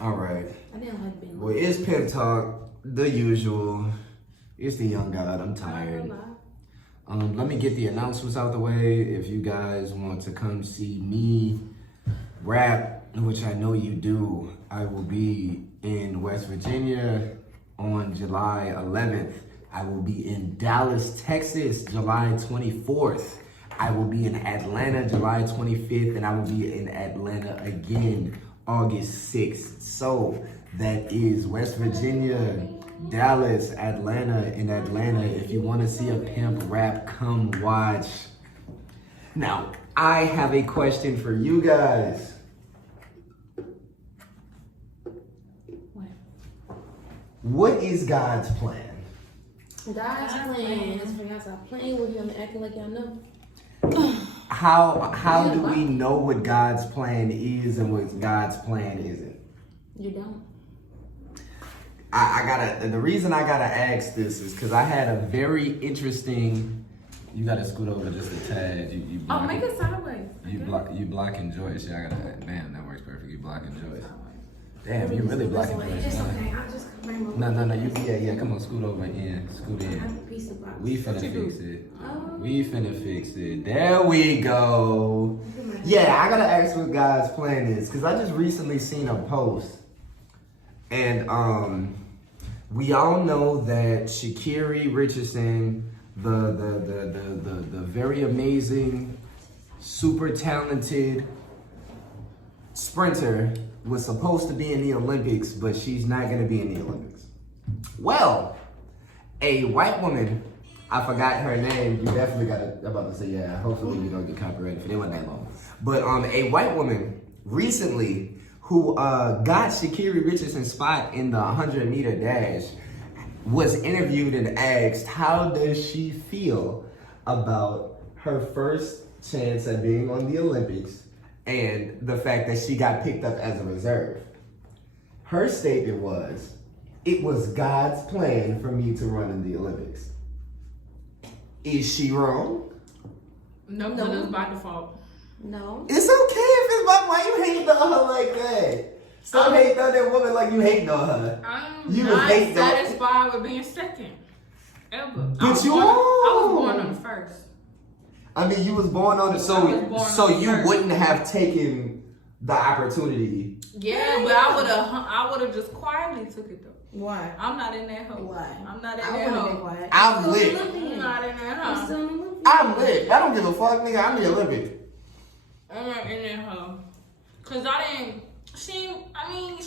All right. I didn't like being. Well, it's Pimp Talk, the usual. It's the young god. I'm tired. Let me get the announcements out the way. If you guys want to come see me rap, which I know you do, I will be in West Virginia on July 11th. I will be in Dallas, Texas, July 24th. I will be in Atlanta, July 25th, and I will be in Atlanta again, August 6th. So that is West Virginia, Dallas, Atlanta. In Atlanta, if you want to see a pimp rap, come watch. Now, I have a question for you guys. What is God's plan? God's plan is for y'all to stop playing with him and acting like y'all know. How do we know what God's plan is and what God's plan isn't? You don't. The reason I gotta ask this is because I had a very interesting. You gotta scoot over just a tad. You make it sideways. You blocking Joyce. Yeah, I gotta. Damn, that works perfect. You blocking Joyce. Damn, you really blocking Joyce. It's okay. I'll just come right No. Yeah. Come on, scoot over in. Scoot in. We finna fix it. We finna fix it. There we go. Yeah, I gotta ask what God's plan is because I just recently seen a post, and we all know that Sha'Carri Richardson, the very amazing, super talented sprinter, was supposed to be in the Olympics, but she's not gonna be in the Olympics. Well, a white woman, I forgot her name. You definitely I'm about to say, yeah, hopefully you don't get copyrighted if it wasn't that long. But a white woman recently who got Sha'Carri Richardson's spot in the 100-meter dash was interviewed and asked, how does she feel about her first chance at being on the Olympics and the fact that she got picked up as a reserve? Her statement was, it was God's plan for me to run in the Olympics. Is she wrong? No, it's by default. No. It's okay if it's my why you hating on her like that? Stop hating on that woman like you hating on her. I'm you not satisfied with being second. Ever. But I was born on the first. I mean, you was born on it, so you wouldn't have taken the opportunity. Yeah, but I would have just quietly took it though. Why? I'm not in that hoe. Why? I'm not in that hoe. I'm lit. I'm not in that hoe. I'm lit. I don't give a fuck, nigga. I'm the Olympic. I'm not in that hoe. Cause she ain't earn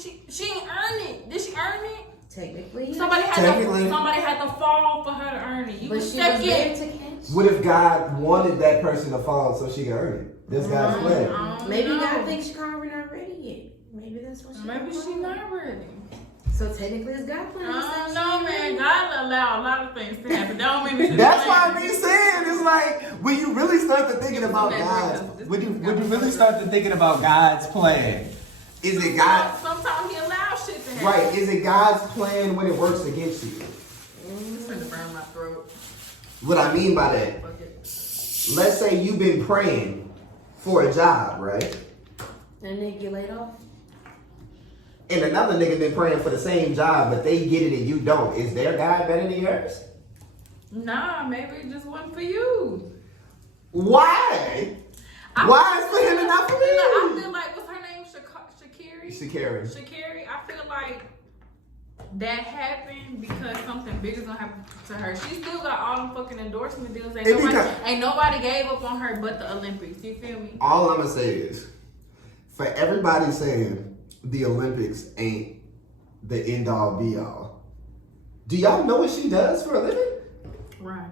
it. Did she earn it? Technically, yes. Somebody had to fall for her to earn it. But she was there to catch. What if God wanted that person to fall so she could earn it? That's God's plan. Maybe God thinks Sha'Carri not ready yet. Maybe that's what she not ready. So technically, it's God's plan. I don't know, man. God allow a lot of things to happen. That don't mean That's why I be saying it's like when you really start to thinking about when you really start to thinking about God's plan, is it God? Sometimes He allows shit to happen. Right? Is it God's plan when it works against you? It's gonna burn my throat. What I mean by that, let's say you've been praying for a job, right? And then get laid off. And another nigga been praying for the same job, but they get it and you don't. Is their God better than yours? Nah, maybe it just wasn't for you. Why? Why is for him and not for me? I feel like, what's her name? Sha'Carri. I feel like that happened because something bigger's gonna happen to her. She still got all them fucking endorsement deals. Ain't nobody gave up on her but the Olympics. You feel me? All I'm gonna say is, for everybody saying the Olympics ain't the end all be all, do y'all know what she does for a living? Right.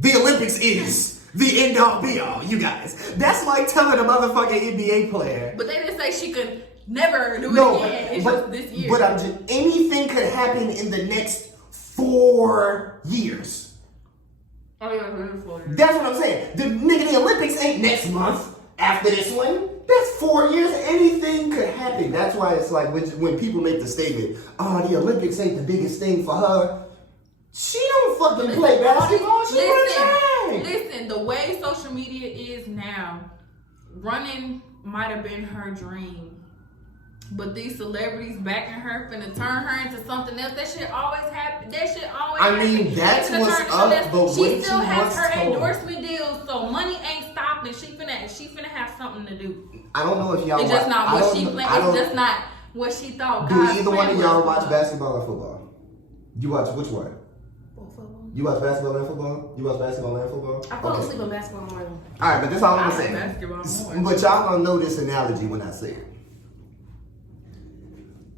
The Olympics is the end all be all, you guys. That's like telling a motherfucking NBA player. But they didn't say she could never do it again. It's just this year. But anything could happen in the next 4 years. Oh yeah, 4 years. That's what I'm saying. The Olympics ain't next month after this one. That's 4 years. Anything could happen. That's why it's like when people make the statement, oh, the Olympics ain't the biggest thing for her. She don't fucking play basketball. Listen, the way social media is now, running might have been her dream But these celebrities backing her finna turn her into something else. That shit always happen. That shit always I mean, that's what's up, but she still has her endorsement deals, so money ain't stopping. She finna have something to do. I don't know if y'all It's just not what she planned. It's just not what she thought. Do either one of y'all watch basketball or football? You watch which one? Football. You watch basketball and football? You watch basketball and football? I fall asleep on basketball morning. Alright, but that's all I'm saying. Basketball. But y'all gonna know this analogy when I say it.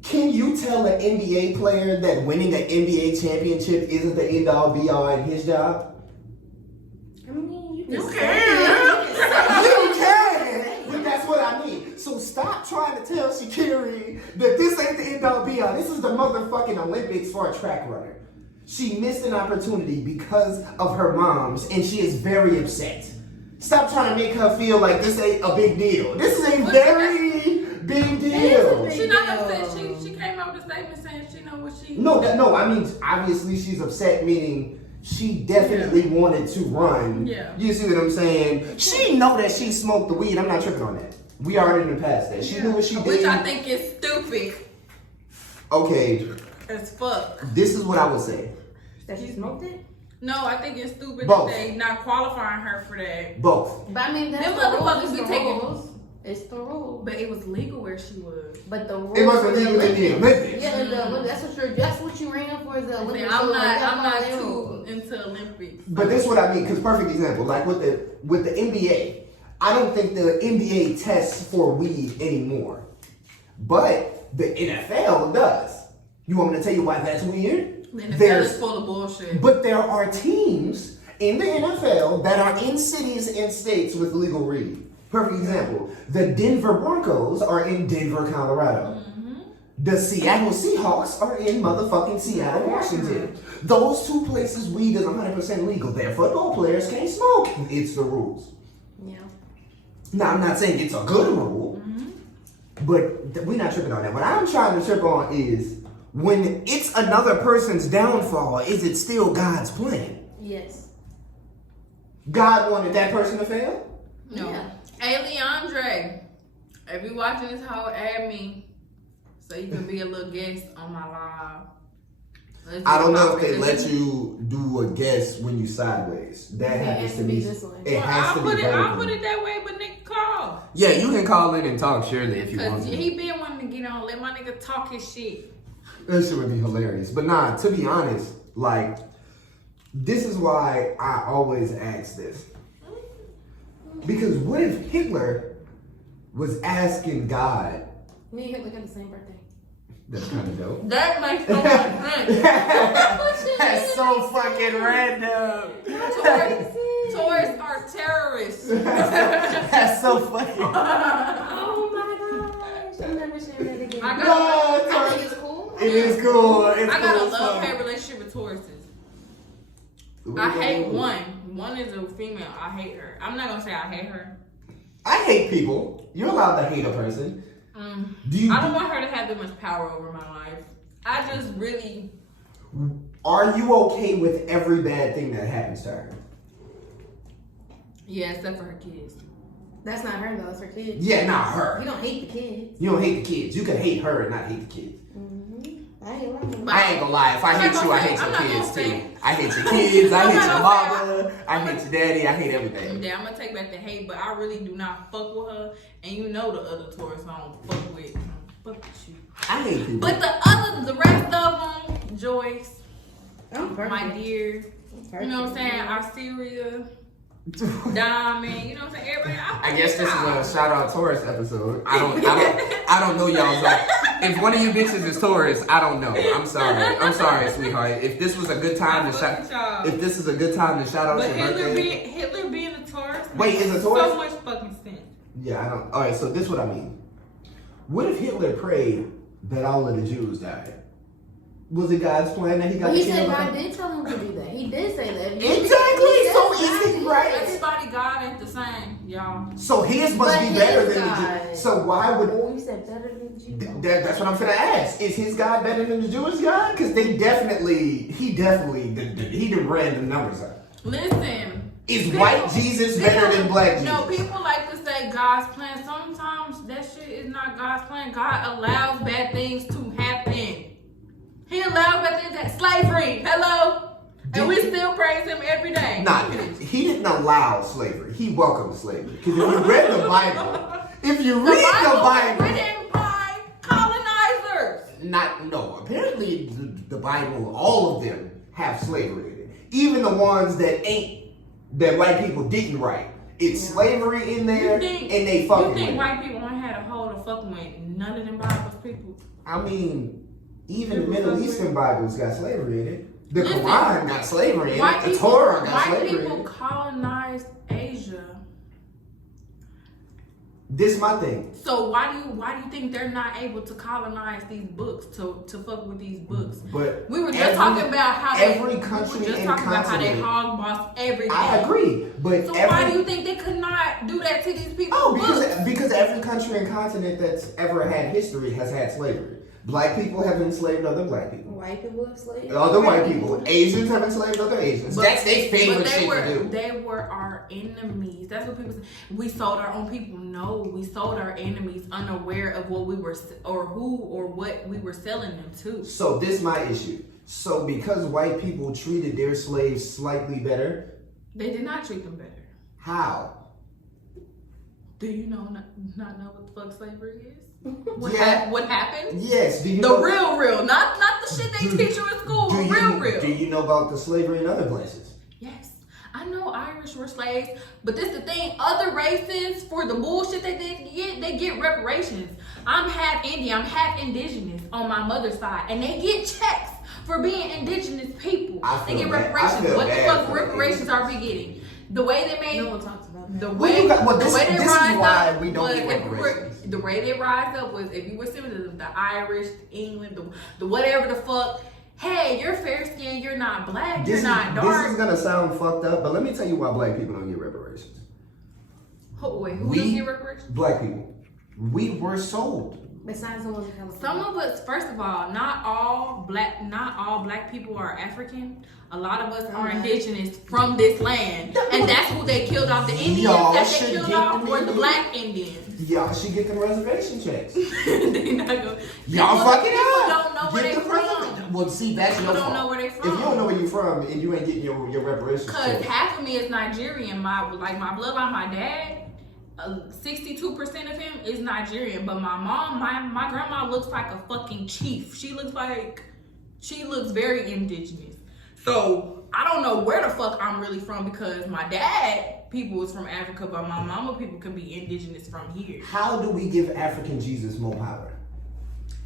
Can you tell an NBA player that winning an NBA championship isn't the end all be all in his job? I mean, you You can. You can! But that's what I mean. So stop trying to tell Sha'Carri that this ain't the end all be all. This is the motherfucking Olympics for a track runner. She missed an opportunity because of her moms, and she is very upset. Stop trying to make her feel like this ain't a big deal. This is a very big deal. She not upset. She came out with a statement saying she know what she. No. I mean, obviously she's upset, meaning she definitely wanted to run. Yeah. You see what I'm saying? She know that she smoked the weed. I'm not tripping on that. We already been past that. She knew what she did. Which I think is stupid Okay. as fuck. This is what I would say. That she smoked it? No, I think it's stupid Both. that they not qualifying her for that. Both. But I mean, that's Them the motherfuckers rules. be It's the taking- rules. It's the rule. But it was legal where she was. But the rules. It wasn't for legal in the Olympics. Yeah, that's what you ran for is the Olympics. I'm So, like, that's not all they too rules. into Olympics. But this is what I mean, because perfect example, like with the NBA, I don't think the NBA tests for weed anymore. But the NFL does. You want me to tell you why that's weird? The NFL is full of bullshit. But there are teams in the NFL that are in cities and states with legal weed. Perfect example. The Denver Broncos are in Denver, Colorado. The Seattle Seahawks are in motherfucking Seattle, Washington. Those two places, weed is 100% legal. Their football players can't smoke. It's the rules. Yeah. Now, I'm not saying it's a good rule, but we're not tripping on that. What I'm trying to trip on is when it's another person's downfall, is it still God's plan? Yes. God wanted that person to fail? No. Yeah. Hey, Leandre, if you watching this whole, add me so you can be a little guest on my live. I don't know if they let you do a guess when you sideways. That It happens has to to be be. this way. It has to be. I'll put vertical. it that way, but nigga call. Yeah, you can call in and talk surely if you want Cause to. he been wanting to get on. Let my nigga talk his shit. That shit would be hilarious. But nah, to be honest, like, this is why I always ask this. Because what if Hitler was asking God? Me and Hitler got the same birthday. That's kind of dope. That makes so much sense. That's so fucking random. Tourists are terrorists. That's so funny. Oh my gosh. I'm never sharing that again. I No, got, I think it's cool. It is cool. It's I got cool a as love-hate fuck. relationship with Tauruses. I hate one. One is a female. I hate her. I'm not gonna say I hate her. I hate people. You're allowed to hate a person. Do you? I don't want her to have that much power over my life. I just really. Are you okay with every bad thing that happens to her? Yeah, except for her kids. That's not her though. That's her kids. Yeah, not her. You don't hate the kids. You don't hate the kids. You can hate her and not hate the kids. I ain't lying. But I ain't gonna lie. If I I'm hate not you, gonna I hate say- I'm your not kids gonna too. say- I hate your kids. I I'm hate not your gonna mama. I hate your daddy. I hate everything. Yeah, I'm gonna take back the hate, but I really do not fuck with her. And you know the other Taurus I don't fuck with. Fuck with you. I hate people. But the rest of them, Joyce, I'm perfect. my dear, you know what I'm saying? Arcelia, Diamond, you know what I'm saying? Everybody. I guess this is a shout out Taurus episode. I don't know y'all's like. If one of you bitches is Taurus, I don't know. I'm sorry, sweetheart. If this was a good time to shout, if this is a good time to shout out But your birthday. Hitler being a Taurus. Wait, is a makes Taurus? So much fucking sense. Yeah, I don't. All right, so this is what I mean. What if Hitler prayed that all of the Jews died? Was it God's plan that he got But he to said kill God them? did tell him to do that. He did say that. Exactly. So is it right? Everybody, God ain't the same, y'all. So his must But be his better than the God. Jews. So why would? Oh, you said better than you. That's what I'm gonna ask. Is his God better than the Jewish God? Because he definitely ran the numbers up. Listen. Is white Jesus better than black Jesus? No, people like to say say God's plan. Sometimes that shit is not God's plan. God allows bad things to happen. He allows bad things to slavery. Hello? And we still praise him every day. Nah, he didn't allow slavery. He welcomed slavery. Because if you read the Bible, written by colonizers. Apparently the Bible, all of them have slavery in it. Even the ones that white people didn't write. It's slavery in there, and they fucking. You think white people ain't had a hold of fucking with none of them Bibles people? I mean, even the Middle Eastern Bibles got slavery in it. The Quran got slavery in it. The Torah got slavery in it. White people colonized Asia. This is my thing. So why do you think they're not able to colonize these books to fuck with these books? But we were just talking about how every country and continent. They hog boss everything. I agree, but so why do you think they could not do that to these people? Oh, because every country and continent that's ever had history has had slavery. Black people have enslaved other black people. White people have enslaved other white people. Asians have enslaved other Asians. That's their favorite shit to do. They were our enemies. That's what people say. We sold our own people. No, we sold our enemies unaware of what we were or who or what we were selling them to. So this is my issue. So because white people treated their slaves slightly better, they did not treat them better. How? Do you not know what the fuck slavery is? What happened? Yes. Do you know real, not the shit they teach you in school. Real. Do you know about the slavery in other places? Yes, I know Irish were slaves, but this the thing. Other races, for the bullshit that they get reparations. I'm half Indian, I'm half indigenous on my mother's side, and they get checks for being indigenous people. They get reparations. What the fuck reparations are we getting? The way they made no one talks about that. The way they rise up we don't get reparations. The way they rise up was if you were similar to the Irish, England, the whatever the fuck. Hey, you're fair skinned, you're not black, you're not dark. This is gonna sound fucked up, but let me tell you why black people don't get reparations. Who don't get reparations? Black people. We were sold. Besides the ones in California. Some of us, first of all, not all black people are African. A lot of us are indigenous from this land, and that's who they killed off. The Indians that they killed off were the black Indians. Y'all should get them reservation checks. They not go. Y'all fucking people don't know where they from. Well, see, that's people your fault. Don't know where they from. If you don't know where you're from and you ain't getting your reparations, because half of me is Nigerian. My bloodline, my dad. 62% of him is Nigerian, but my mom, my grandma looks like a fucking chief. She looks very indigenous. So I don't know where the fuck I'm really from because my dad people is from Africa, but my mama people can be indigenous from here. How do we give African Jesus more power?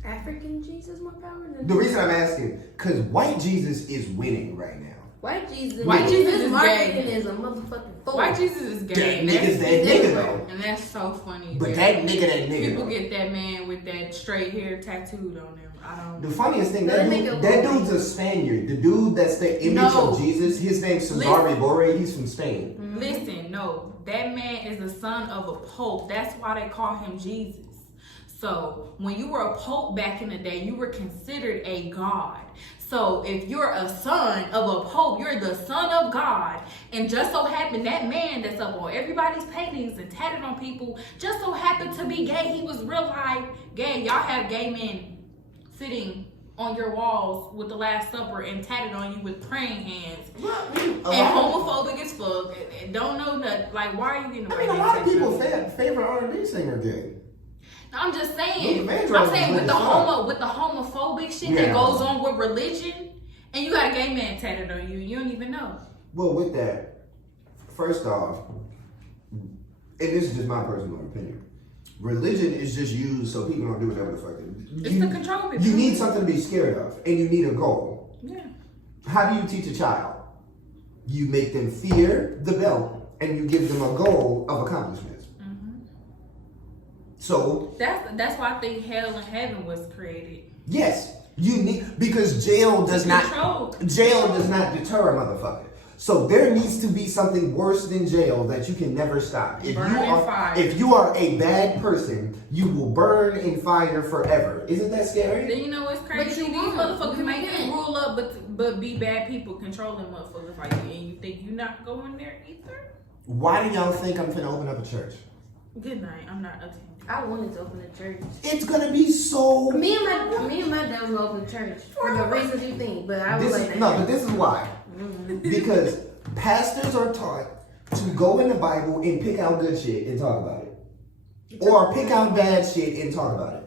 African Jesus more power than the reason I'm asking, because white Jesus is winning right now. White Jesus is marketing gay. Is a motherfucking fool. White Jesus is gay. That nigga though. And that's so funny. But that nigga. People get that man with that straight hair tattooed on him. I don't. The funniest thing, that dude's a Spaniard. The dude that's the image of Jesus, his name's Cesare Borgia. He's from Spain. Mm-hmm. Listen, no, that man is the son of a pope. That's why they call him Jesus. So when you were a pope back in the day, you were considered a god. So if you're a son of a pope, you're the son of God. And just so happened that man that's up on everybody's paintings and tatted on people just so happened to be gay. He was real life gay. Y'all have gay men sitting on your walls with the Last Supper and tatted on you with praying hands. And homophobic as fuck. And don't know that. Like, why are you getting away with that? A lot of people favorite R&B singer gay. I'm just saying. I'm saying with the homophobic shit that goes on with religion, and you got a gay man tatted on you, you don't even know. Well, with that, first off, and this is just my personal opinion, religion is just used so people don't do whatever the fuck they do. It's to control people. You need something to be scared of, and you need a goal. Yeah. How do you teach a child? You make them fear the belt, and you give them a goal of accomplishments. So that's why I think hell and heaven was created. Yes, you need, because jail does not deter a motherfucker. So there needs to be something worse than jail that you can never stop. If you are a bad person, you will burn in fire forever. Isn't that scary? Then you know what's crazy? These motherfuckers make them rule up, but be bad people controlling motherfuckers like you, and you think you not going there either? Why do y'all think I'm finna open up a church? Good night. I'm not attending. I wanted to open a church. It's gonna be so. Me and my dad will open a church for the reasons you think, but I was like, but this is why. Because pastors are taught to go in the Bible and pick out good shit and talk about it, or pick out bad shit and talk about it.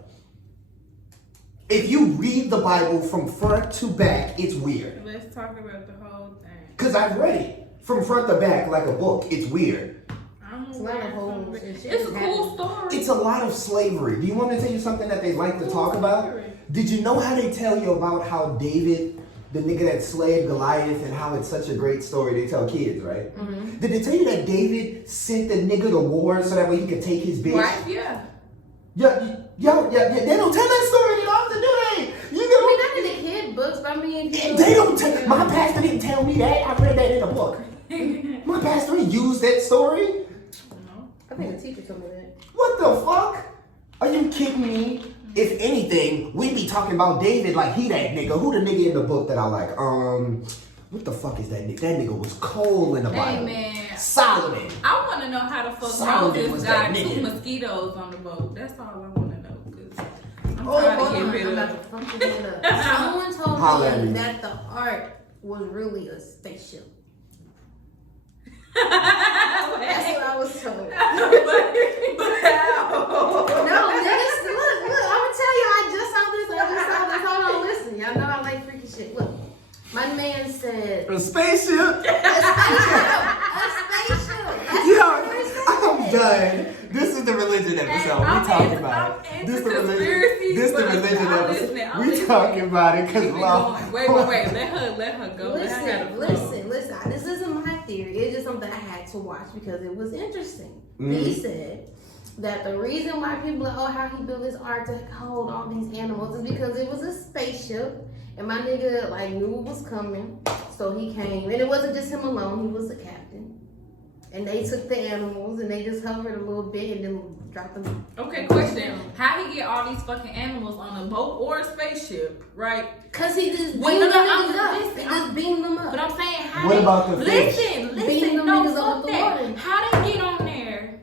If you read the Bible from front to back, it's weird. Let's talk about the whole thing. Because I've read it from front to back like a book. It's weird. it's a lot of holes. It's a cool story. It's a lot of slavery. Do you want me to tell you something that they like to talk about? Did you know how they tell you about how David, the nigga that slayed Goliath, and how it's such a great story they tell kids, right? Mm-hmm. Did they tell you that David sent the nigga to war so that way he could take his bitch? Right? Yeah. Yeah. They don't tell that story that often, do they? You know? I mean, not in the kid books, but I mean, They don't tell. My pastor didn't tell me that. I read that in a book. My pastor used that story. I think the teacher told me that. What the fuck? Are you kidding me? If anything, we be talking about David like he that nigga. Who the nigga in the book that I like? What the fuck is that nigga? That nigga was cold in the Bible. Hey man. Solomon. I want to know how the fuck Solomon was Moses that got 2 nigga. mosquitoes on the boat. That's all I want to know. Cause I'm Hold trying on, to I'm get rid about of. to fuck your head up. Someone told Holla me at me. that the ark was really a spaceship. That's That's what I was told. but how? No, niggas, look, I'm gonna tell you, I just saw this. Hold on, listen. Y'all know I like freaky shit. Look, my man said, A spaceship? a spaceship. I'm done. This is the religion episode. I'm We talking into- about I'm it. This into the religion. conspiracies, This the but religion I'm episode. listening, I'm We listening. talking about it because Keep it going. Wait. Let her go. Let her have the flow. Listen. This isn't my theory. It's just something I had to watch because it was interesting. Mm-hmm. He said that the reason why people are, how he built his ark to hold all these animals is because it was a spaceship. And my nigga like knew it was coming. So he came. And it wasn't just him alone. He was the captain. And they took the animals and they just hovered a little bit and then dropped them. Okay, question. How he get all these fucking animals on a boat or a spaceship, right? Cause he just Wait, beamed no, them I'm niggas up. listening. He just beamed them up. But I'm saying, how What they, about the fish? Listen, Beating them no, niggas up fuck with the that. water. How they get on there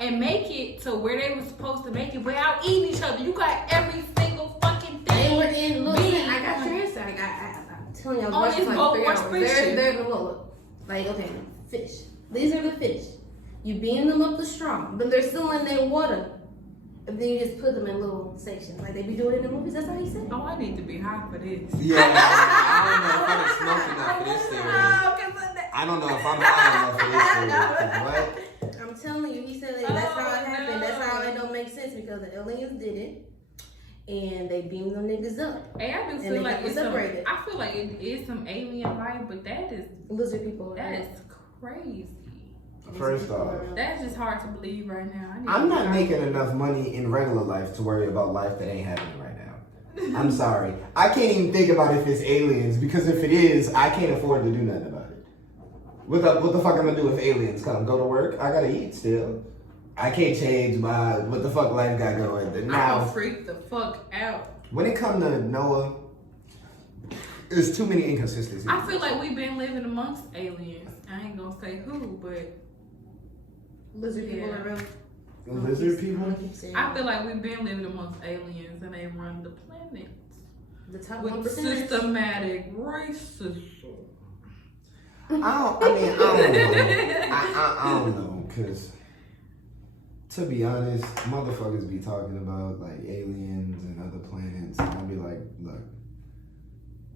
and make it to where they were supposed to make it without eating each other? You got every single fucking thing. They were in, look, being I got on- your insight. I'm telling you, I On was watching this like boat, 3 watch hours. spaceship. They're look. Like, okay, fish. These are the fish. You beam them up the straw, but they're still in their water. And then you just put them in little sections, like they be doing in the movies. That's how he said. Oh, I need to be high for this. Yeah, I don't know if I'm smoking enough for this theory. I don't know if I'm high enough for this theory. What? I'm telling you, he said that that's how it happened. That's how it don't make sense because the aliens did it, and they beamed them niggas up. Hey, I do And feel they like got it's some, separated. I feel like it is some alien life, but that is Lizard crazy. First off, That's just hard to believe right now. I'm not making enough money in regular life to worry about life that ain't happening right now. I'm sorry. I can't even think about if it's aliens because if it is, I can't afford to do nothing about it. What the fuck I'm gonna do if aliens come? Go to work? I gotta eat still. I can't change my what the fuck life got going. I'm Now, gonna freak the fuck out. when it comes to Noah, there's too many inconsistencies. I feel like we've been living amongst aliens. I ain't gonna say who, but Lizard people Yeah. are real. Lizard people? I feel like we've been living amongst aliens and they run the planet The top with 1%. systematic racism. I don't know. I don't know, because to be honest, motherfuckers be talking about like aliens and other planets, and I'll be like, look,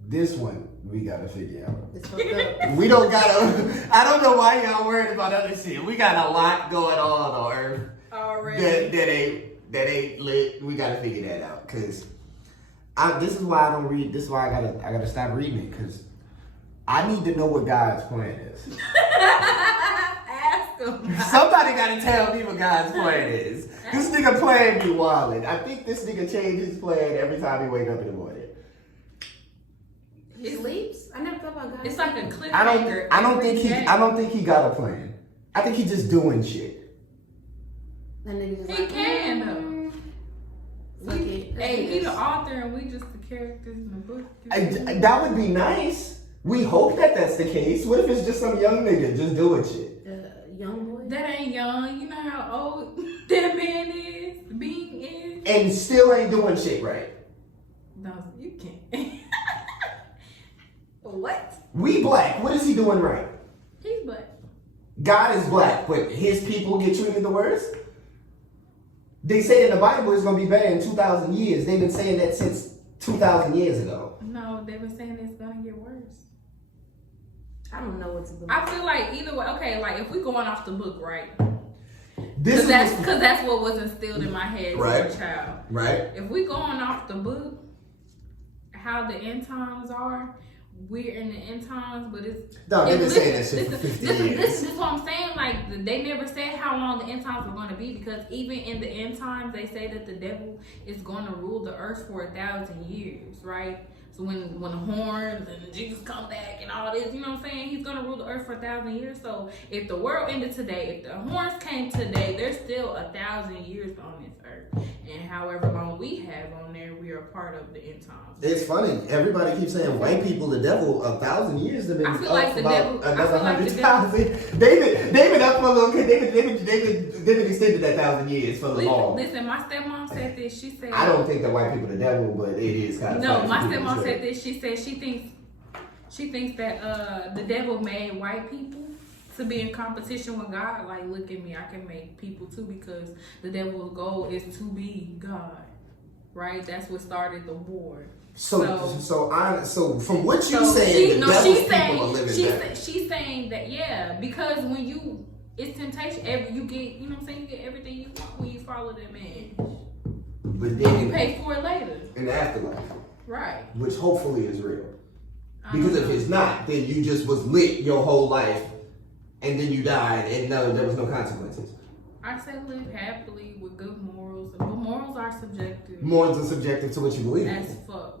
this one we gotta figure out. It's fucked up. We don't gotta. I don't know why y'all worried about other shit. We got a lot going on Earth Already. that ain't lit. We gotta figure that out, cause this is why I don't read. This is why I gotta stop reading it, cause I need to know what God's plan is. Ask them. Somebody gotta tell me what God's plan is. This nigga plan be wildin'. I think this nigga change his plan every time he wake up in the morning. He sleeps? I never thought about God. It's like a cliffhanger. I don't every think day. I don't think he got a plan. I think he just doing shit. That nigga just He like, can, though. Fuck it. Hey, he the author and we just the characters in the book. That would be nice. We hope that that's the case. What if it's just some young nigga just doing shit? Young boy? That ain't young. You know how old and still ain't doing shit right. No, you can't. What? We black. What is he doing right? He's black. God is black, but his people get treated the worst? They say in the Bible it's going to be better in 2,000 years. They've been saying that since 2,000 years ago. No, they've been saying it's going to get worse. I don't know what to do. I feel like either way, okay, like if we going off the book, right? Because that's what was instilled in my head as a child. Right. If we going off the book, how the end times are, we're in the end times, but it's... No, they've been saying that shit for 50 years. This is what I'm saying. Like, they never said how long the end times were going to be, because even in the end times, they say that the devil is going to rule the earth for 1,000 years, right? So when the horns and Jesus come back and all this, you know what I'm saying? He's going to rule the earth for 1,000 years. So if the world ended today, if the horns came today, there's still 1,000 years on this earth. And however long we have on there, we are a part of the end times. It's funny. Everybody keeps saying white people, the devil, 1,000 years. They've been I feel up like the about devil. another I feel like the 100,000. They've been up for a little bit. They've been extended that 1,000 years for the long. Listen, my stepmom said this. She said, I don't think that white people the devil, but it is kind of. No, my stepmom said this. She said she thinks that the devil made white people to be in competition with God. Like, look at me, I can make people too, because the devil's goal is to be God. Right? That's what started the war. So from what you saying, the devil's people are living better. She's saying that, yeah, because when it's temptation. You get, you know what I'm saying? You get everything you want when you follow that man. But then you pay for it later. In the afterlife. Right. Which hopefully is real. Because if it's not, then you just was lit your whole life and then you died and there was no consequences. I say live happily with good morals, but morals are subjective. Morals are subjective to what you believe in. As fuck.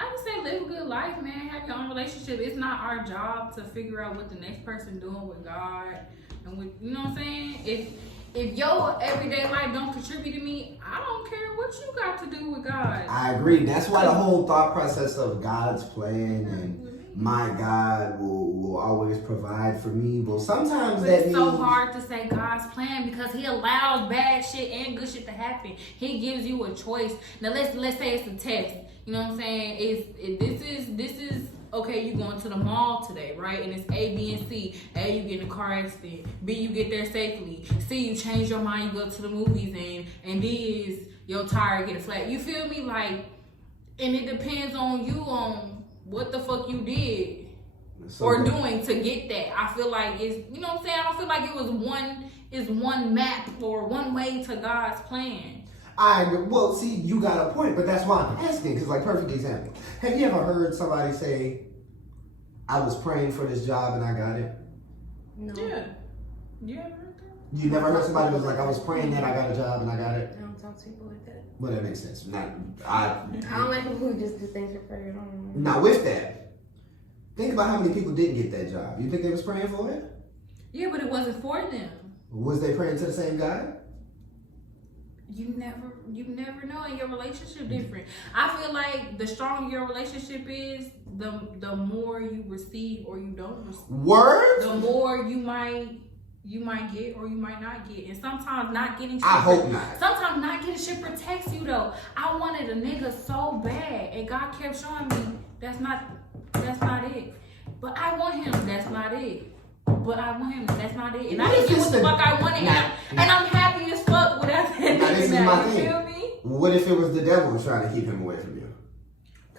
I would say live a good life, man. Have your own relationship. It's not our job to figure out what the next person doing with God and with, you know what I'm saying? If your everyday life don't contribute to me, I don't care what you got to do with God. I agree. That's why the whole thought process of God's plan and my God will always provide for me. Well, sometimes but that it's means so hard to say God's plan because He allows bad shit and good shit to happen. He gives you a choice. Now let's say it's a test. You know what I'm saying? This is okay. You going to the mall today, right? And it's A, B, and C. A, you get in a car accident. B, you get there safely. C, you change your mind. You go to the movies, and D is your tire get a flat. You feel me? Like, and it depends on you on what the fuck you did or doing to get that. I feel like it's, you know what I'm saying? I don't feel like it was one map or one way to God's plan. Well, see, you got a point, but that's why I'm asking, because, like, perfect example. Have you ever heard somebody say, I was praying for this job and I got it? No. Yeah. You ever heard that? You never heard somebody was like, I was praying that I got a job and I got it? I don't talk to people like that. Well, that makes sense. I don't like people who just do things for prayer. Now, with that, think about how many people didn't get that job. You think they was praying for it? Yeah, but it wasn't for them. Was they praying to the same God? You never know, and your relationship different. I feel like the stronger your relationship is, the more you receive or you don't receive. Word? The more you might get or you might not get. And sometimes not getting shit. I hope not. Sometimes not getting shit protects you though. I wanted a nigga so bad, and God kept showing me that's not it. But I want him, that's not it. But I want him, that's not it. And I didn't get what the fuck I wanted. And I'm happy as fuck without that. Now this is my You thing. feel me? What if it was the devil trying to keep him away from you?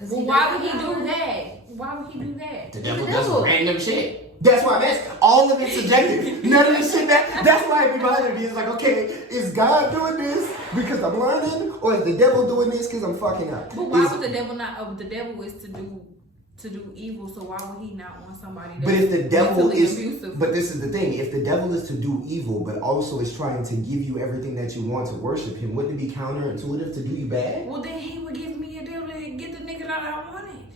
Well, why would he do that? Why would he do that? The devil does random shit. That's why I'm asking. All of it's subjective. None of this shit that's why it be bothering me. It's like, okay, is God doing this because I'm learning? Or is the devil doing this because I'm fucking up? But why would the devil not? The devil is to do evil, so why would he not want somebody that's but if the devil is abusive? But this is the thing, if the devil is to do evil but also is trying to give you everything that you want to worship him, wouldn't it be counterintuitive to do you bad? Well, then he would give me a deal to get the nigga that I wanted.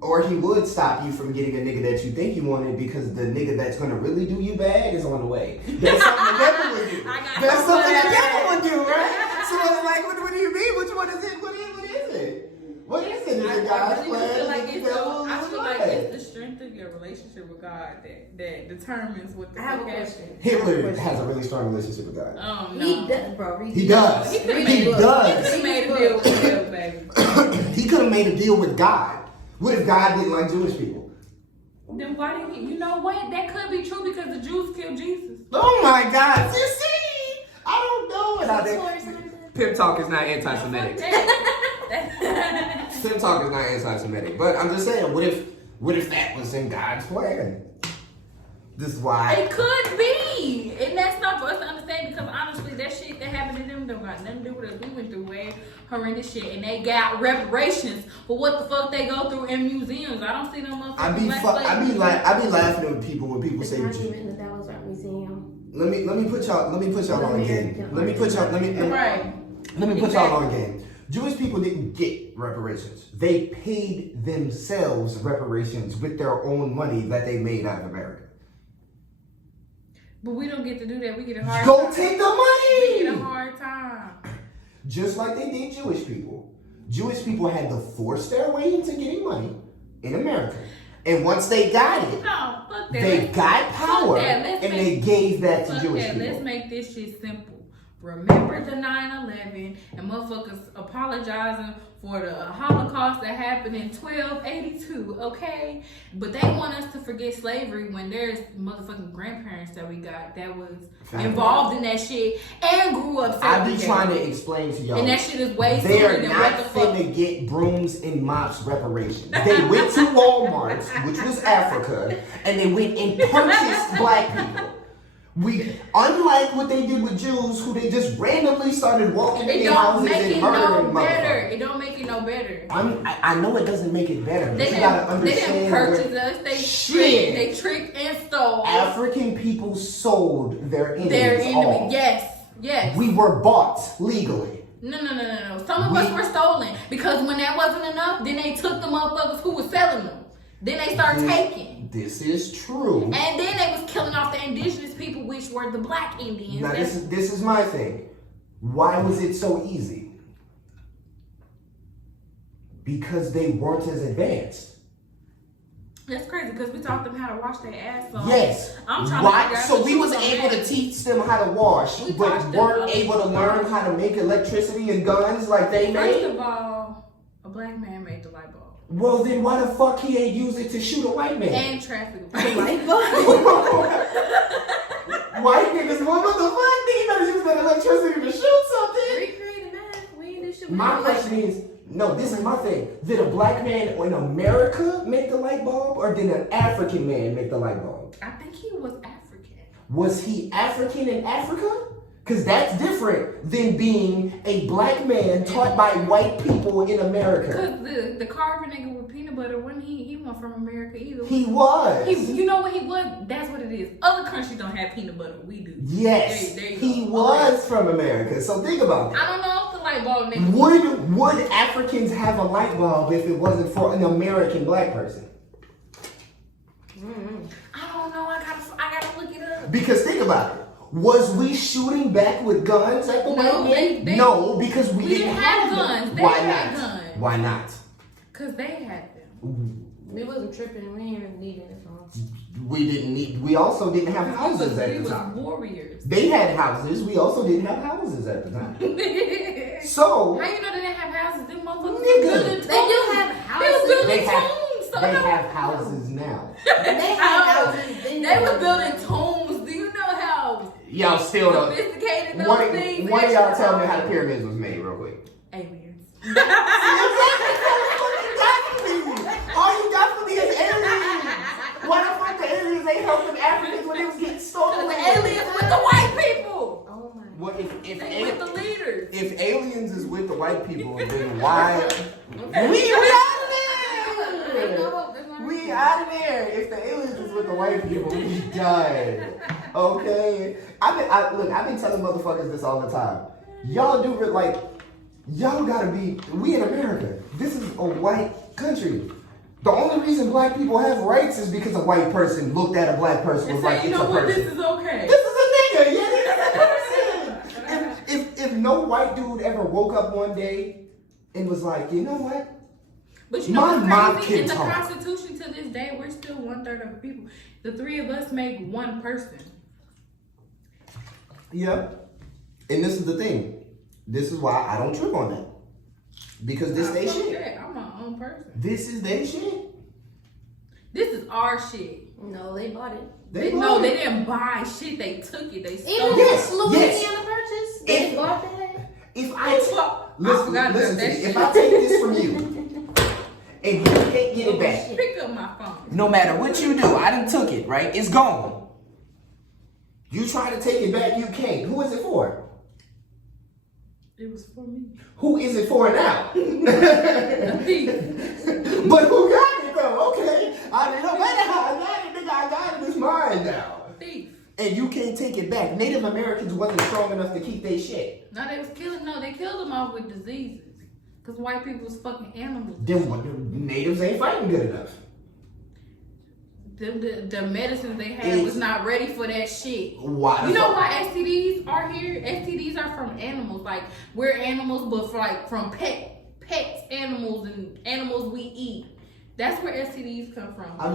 Or he would stop you from getting a nigga that you think you wanted because the nigga that's gonna really do you bad is on the way. That's something the devil would do. That's something the devil would do, right? So I'm like, what do you mean? Which one is it? What is it? What is it? Is it God's plan? I feel like it's the strength of a relationship with God that determines what the I have a fuck question. happens. Hitler has a really strong relationship with God. No. He does, bro. He does. He He could've made does. made a deal with him, baby. He could have made a deal with God. What if God didn't like Jewish people? Then why did he? You know what? That could be true because the Jews killed Jesus. Oh my God! You see, I don't know what I think. Pimp talk is not anti-Semitic. Pimp talk is not anti-Semitic. But I'm just saying, what if that was in God's plan? This is why. It could be, and that's not for us to understand because honestly, that shit that happened to them don't got nothing to do with us. We went through way horrendous shit, and they got reparations for what the fuck they go through in museums. I don't see no motherfuckers. I be laughing at people when people say. It's not even that was our museum. Let me put y'all on game. Let me put y'all on game. Jewish people didn't get reparations. They paid themselves reparations with their own money that they made out of America. But we don't get to do that. We get a hard Go time. take the money! We get a hard time. Just like they did Jewish people. Jewish people had to force their way into getting money in America. And once they got it, No, fuck that. they got power Let's and they gave that to Jewish people. Let's make this shit simple. Remember the 9/11 and motherfuckers apologizing for the Holocaust that happened in 1282, okay? But they want us to forget slavery when there's motherfucking grandparents that we got that was involved in that shit and grew up I segregated. be trying to explain to y'all. And that shit is way They're sooner than what not the fuck. finna get brooms and mops reparations. They went to Walmart, which was Africa, and they went and purchased black people. Unlike what they did with Jews, who they just randomly started walking in their houses and murdering motherfuckers. It don't make it no better. I know it doesn't make it better, but They you gotta didn't understand purchase us. They tricked and stole. African people sold their enemies. Yes. We were bought legally. No. Some of us were stolen because when that wasn't enough, then they took the motherfuckers who was selling them. Then they started taking. This is true. And then they was killing off the indigenous people, which were the black Indians. Now this is my thing. Why was it so easy? Because they weren't as advanced. That's crazy because we taught them how to wash their ass off. Yes. I'm trying to figure out So the we was truth on able that. to teach them how to wash, We but taught them weren't how to able to learn how to make electricity and guns like they First made. of all, a black man made the light bulb. Well, then why the fuck he ain't use it to shoot a white man? And traffic. Light bulb. White niggas, what the fuck? They better use that electricity to shoot something. Recreating that. We ain't this shit. My question is, no, this is my thing. Did a black man in America make the light bulb, or did an African man make the light bulb? I think he was African. Was he African in Africa? Because that's different than being a black man taught by white people in America. Because the Carver nigga with peanut butter, when he wasn't from America either. He was. You know what he was? That's what it is. Other countries don't have peanut butter. We do. Yes, There you he go. was from America. So think about that. I don't know if the light bulb nigga. Would Africans have a light bulb if it wasn't for an American black person? I don't know. I gotta look it up. Because think about it. Was we shooting back with guns at the white men? No, because we didn't have guns. them. They Why had not? guns. Why not? Because they had them. We wasn't tripping. We didn't even need it. We also didn't have houses at We the was time. warriors. They had houses. We also didn't have houses at the time. So How you know they didn't have houses? Them motherfuckers Nigga. was building tombs. They do have houses. They was building they have tombs. So they no. have houses now. They had houses. They were building tombs. Do you know how Y'all still don't. sophisticated those One things of y'all actually tell me are? how the pyramids was made, real quick. Aliens. All you got for me is aliens. Why the fuck the aliens ain't helping Africans when they was getting stolen? The aliens with the white people. Oh my. Well, They with the leaders. if aliens is with the white people, then why? We out of there. We out of there. If the aliens is with the white people, we done. Okay. I've been telling motherfuckers this all the time. Y'all do y'all gotta be. We in America. This is a white country. The only reason black people have rights is because a white person looked at a black person was like, you it's know a what? person. This is okay. This is a nigga. Yeah, this is a person. If no white dude ever woke up one day and was like, you know what? But you know My mom what's crazy? can In the talk. Constitution to this day, we're still 1/3 of the people. The three of us make one person. Yeah. And this is the thing. This is why I don't trip on that. Because this they shit. Yeah, I'm my own person. This is their shit. This is our shit. No, they bought it. They didn't buy shit. They took it. They stole Even it. Yes, Louisiana Purchase, they If- bought that. If I forgot listen about to that me. shit. If I take this from you and you can't get it back, Pick up my phone. no matter what you do, I done took it, right? It's gone. You try to take it back, you can't. Who is it for? It was for me. Who is it for now? A thief. But who got it though? Okay. I mean, no matter how I got it, nigga, I got it. It's mine now. Thief. And you can't take it back. Native Americans wasn't strong enough to keep their shit. No, they killed them off with diseases. Because white people was fucking animals. Then what? The natives ain't fighting good enough. The medicines they had was not ready for that shit. Why? You know why STDs are here? STDs are from animals. Like, we're animals, but from pets, animals, and animals we eat. That's where STDs come from. I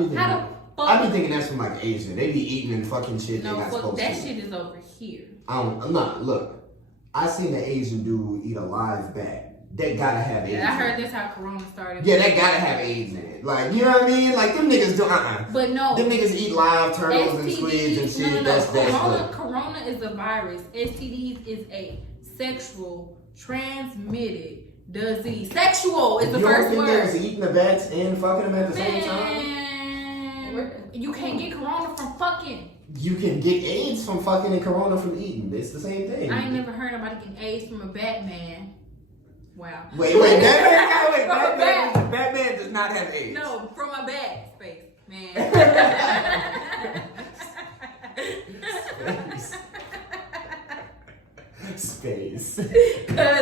be thinking that's from like Asia. They be eating and fucking shit they No, not fuck, supposed that to. shit is over here. I'm not. Look, I seen an Asian dude eat a live bat. They gotta have AIDS. Yeah, I heard that's how Corona started. Yeah, they gotta have AIDS in it. Like, you know what I mean? Like, them niggas do, But no. Them niggas eat live turtles and squids and shit. No. That's Corona is a virus. STDs is a sexual transmitted disease. Sexual is the first You don't word. think there's eating the bats and fucking them at the same time? Man, you can't get Corona from fucking. You can get AIDS from fucking and Corona from eating. It's the same thing. I ain't never heard nobody getting AIDS from a Batman. Wow. Wait, Batman does not have AIDS. No, from a bat space, man. Space. Cause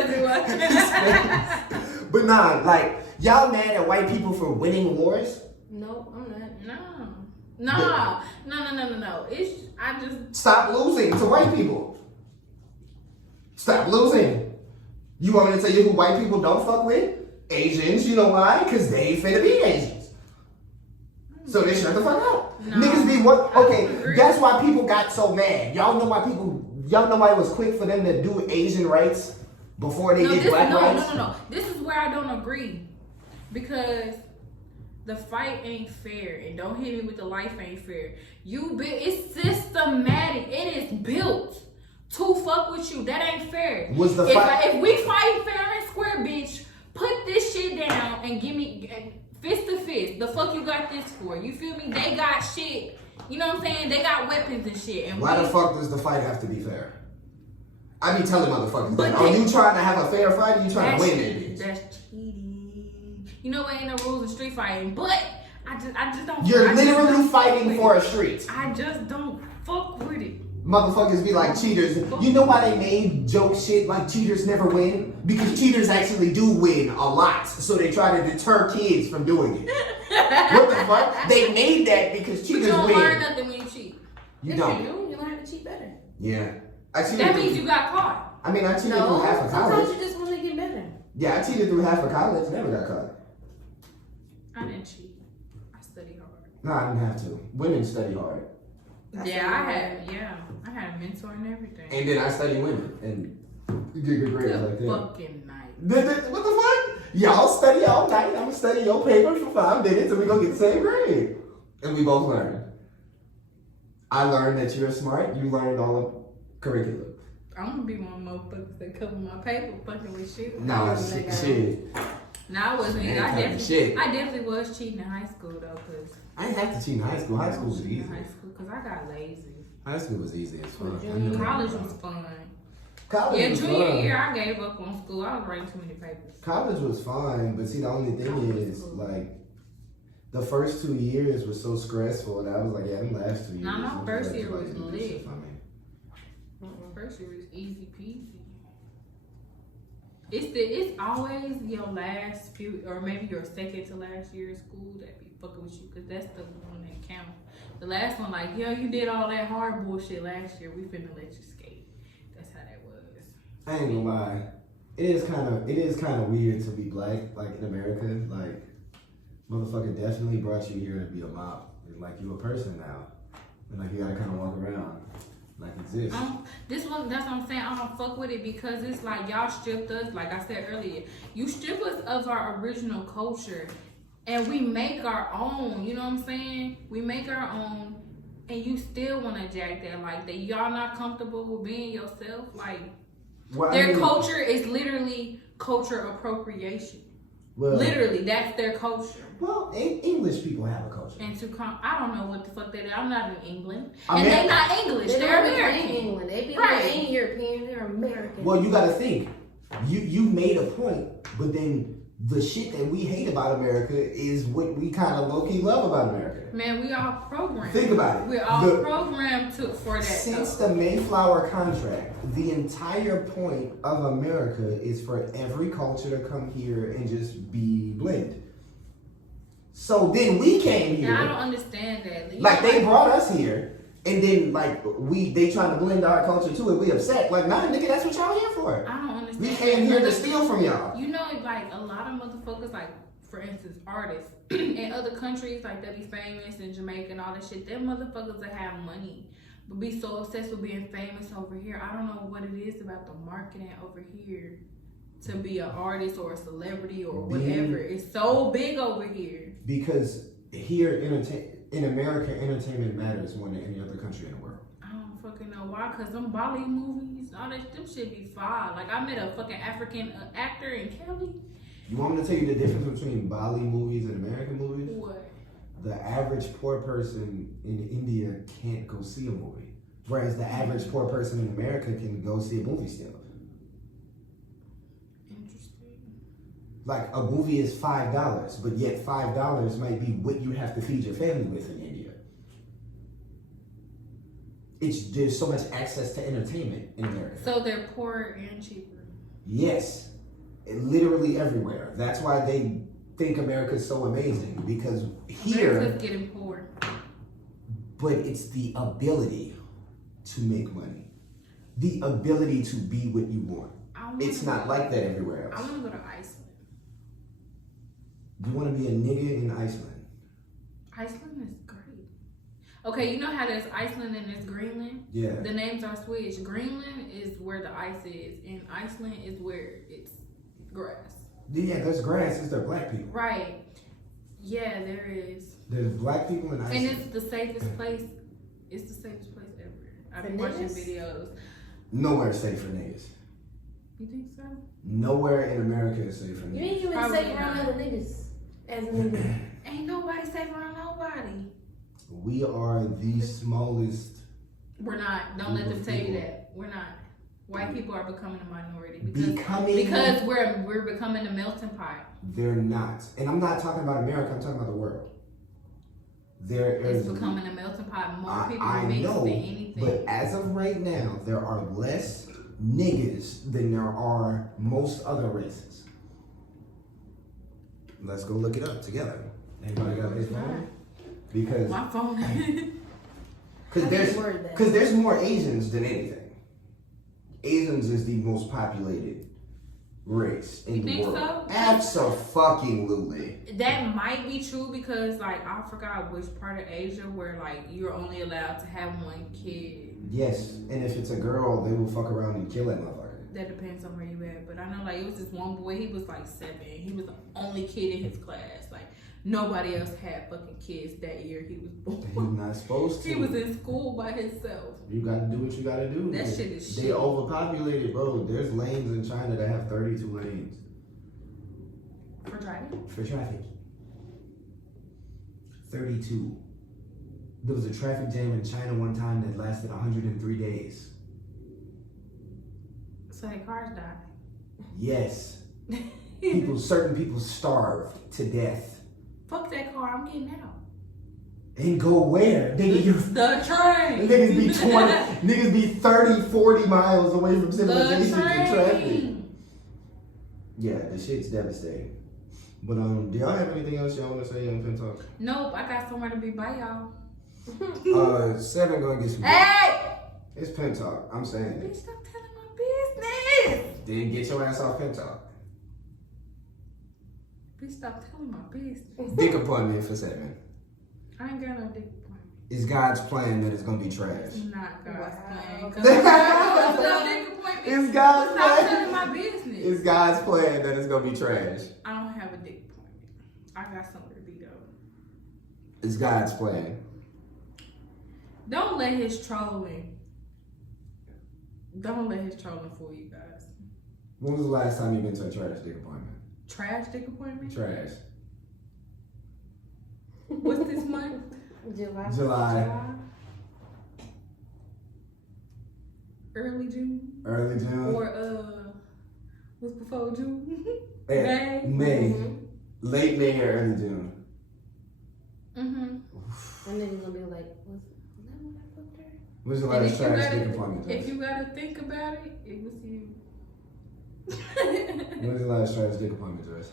it was. But nah, like, y'all mad at white people for winning wars? No, I'm not. No. I just Stop losing to white people. Stop losing. You want me to tell you who white people don't fuck with? Asians. You know why? Because they finna be Asians. So they shut the fuck up. No, Niggas be what? Okay, agree. that's why people got so mad. Y'all know why it was quick for them to do Asian rights before they did black rights? No. This is where I don't agree. Because the fight ain't fair. And don't hit me with the life ain't fair. It's systematic. It is built to fuck with you. That ain't fair. Was the fight? If we fight fair and square, bitch, put this shit down and give me fist to fist. The fuck you got this for? You feel me? They got shit. You know what I'm saying? They got weapons and shit. And Why the fuck does the fight have to be fair? I be telling motherfuckers But that. Are you trying to have a fair fight or you trying to win that bitch? That's cheating. You know what? Ain't no rules in street fighting, but I just don't. You're I just literally don't fighting fuck for with a street. I just don't fuck with it. Motherfuckers be like cheaters. You know why they made joke shit like cheaters never win? Because cheaters actually do win a lot. So they try to deter kids from doing it. What the fuck? They made that because But cheaters you don't win. learn nothing when you cheat. You Yes, don't. You do. You learn how to cheat better. Yeah. I cheated That through- means you got caught. I mean, I cheated through No, half of sometimes college. you just want to get better. Yeah, I cheated through half of college. Never got caught. I didn't cheat. I studied hard. No, I didn't have to. Women study hard. I had a mentor and everything. And then I study women. And you get good grades like that. Fucking night. What the fuck? Y'all study all night. I'm gonna study your paper for 5 minutes and we gonna get the same grade. And we both learn. I learned that you're smart. You learned all of curriculum. I'm gonna be one of those motherfuckers that cover my paper fucking with shit. Nah, shit. Nah, I wasn't. Man, I fucking definitely, shit. I definitely was cheating in high school though, cause I didn't have to cheat in high school. High school was easy. in high school, cause I got lazy. High school was easy as fuck. College was fun. College Yeah, was junior fun. year I gave up on school. I was writing too many papers. College was fine, but see, the only thing is, like, the first 2 years was so stressful, and I was like, yeah, them last 2 years. Nah, my I'm first glad year you was like to do lit. shit for me. First year was easy peasy. It's always your last few, or maybe your second to last year of school that be fucking with you, cause that's the one that count. The last one, like, yo, you did all that hard bullshit last year. We finna let you skate. That's how that was. I ain't gonna lie. It is kind of weird to be black, like in America. Like, Motherfucker definitely brought you here to be a mop. It's like you a person now. And like you gotta kind of walk around like exist. That's what I'm saying. I don't fuck with it because it's like y'all stripped us, like I said earlier. You strip us of our original culture and we make our own, you know what I'm saying? We make our own and you still want to jack that like that. Y'all not comfortable with being yourself? Like, their culture is literally culture appropriation. Well, literally, that's their culture. Well, English people have a culture. And I don't know what the fuck they do. I'm not in England. And they're not English. They're American. In England. They be right. Ain't European. They're American. Well, you gotta think. You made a point, but then the shit that we hate about America is what we kind of low-key love about America. Man, we all programmed. Think about it. We're all programmed for that. Since the Mayflower contract, the entire point of America is for every culture to come here and just be blended. So then we came here. Now, I don't understand that. Like they brought us here, and then like they trying to blend our culture too, and we upset. Like, nah, nigga, that's what y'all here for. I don't understand. We came here to steal from y'all. You know, like a lot of motherfuckers, like for instance, artists in other countries, like they be famous in Jamaica and all that shit. Them motherfuckers that have money, but be so obsessed with being famous over here. I don't know what it is about the marketing over here to be an artist or a celebrity or whatever. It's so big over here. Because here in America, entertainment matters more than any other country in the world. I don't fucking know why, cause them Bollywood movies, all that, them shit be fire. Like I met a fucking African actor in Cali. You want me to tell you the difference between Bollywood movies and American movies? What? The average poor person in India can't go see a movie, whereas the average poor person in America can go see a movie still. Like a movie is $5, but yet $5 might be what you have to feed your family with in India. There's so much access to entertainment in America. So they're poorer and cheaper. Yes, literally everywhere. That's why they think America's so amazing, because here America's getting poor. But it's the ability to make money, the ability to be what you want. It's not like that everywhere else. I want to go to Iceland. You want to be a nigga in Iceland? Iceland is great. Okay, you know how there's Iceland and there's Greenland? Yeah. The names are switched. Greenland is where the ice is, and Iceland is where it's grass. Yeah, there's grass. It's their black people. Right. Yeah, there is. There's black people in Iceland. And it's the safest place. It's the safest place ever. I've been watching videos. Nowhere safe for niggas. You think so? Nowhere in America is safe for niggas. You ain't even safe around other niggas. As a nigga. Ain't nobody safe around nobody. We are the smallest. We're not. Don't let them tell you that. We're not. White people are becoming a minority because we're becoming a melting pot. They're not, and I'm not talking about America. I'm talking about the world. It's becoming a melting pot. More people mix than anything. But as of right now, there are less niggas than there are most other races. Let's go look it up together. Anybody got their phone? Because my phone. Because there's more Asians than anything. Asians is the most populated race in the world. So? Abso-fucking-lutely. That might be true because, like, I forgot which part of Asia where, like, you're only allowed to have one kid. Yes, and if it's a girl, they will fuck around and kill that motherfucker. That depends on where you at. But I know, like, it was this one boy, he was, like, 7. He was the only kid in his class. Like, nobody else had fucking kids that year he was born. He's not supposed to. He was in school by himself. You gotta do what you gotta do. That shit is shit. They overpopulated, bro. There's lanes in China that have 32 lanes. For driving? For traffic. 32. There was a traffic jam in China one time that lasted 103 days. So their cars died. Yes. Certain people starved to death. Fuck that car, I'm getting out. And go where? The train. Niggas be 30, 40 miles away from civilization and traffic. Yeah, the shit's devastating. But do y'all have anything else y'all want to say on Pimp Talk? Nope, I got somewhere to be by y'all. 7 gonna get some. Hey! It's Pimp Talk. I'm saying it. Bitch, stop telling my business. Then get your ass off Pimp Talk. Bitch, stop telling my business. Dick appointment for 7. I ain't got no dick appointment. It's God's plan that it's gonna be trash. It's not God's plan. It's It's God's Stop plan. telling my business. It's God's plan that it's gonna be trash. I don't have a dick appointment. I got somewhere to be though. It's God's plan. Don't let his trolling fool you guys. When was the last time you been to a trash dick appointment? Trash dick appointment? Trash. What's this month? July. Early June? Early June. Or what's before June? May. Mm-hmm. Late May or early June. And then you're gonna be like, was that when I booked her? When's the last trash dick appointment? If you gotta think about it, it was you. When's the last trash dick appointment, Joyce?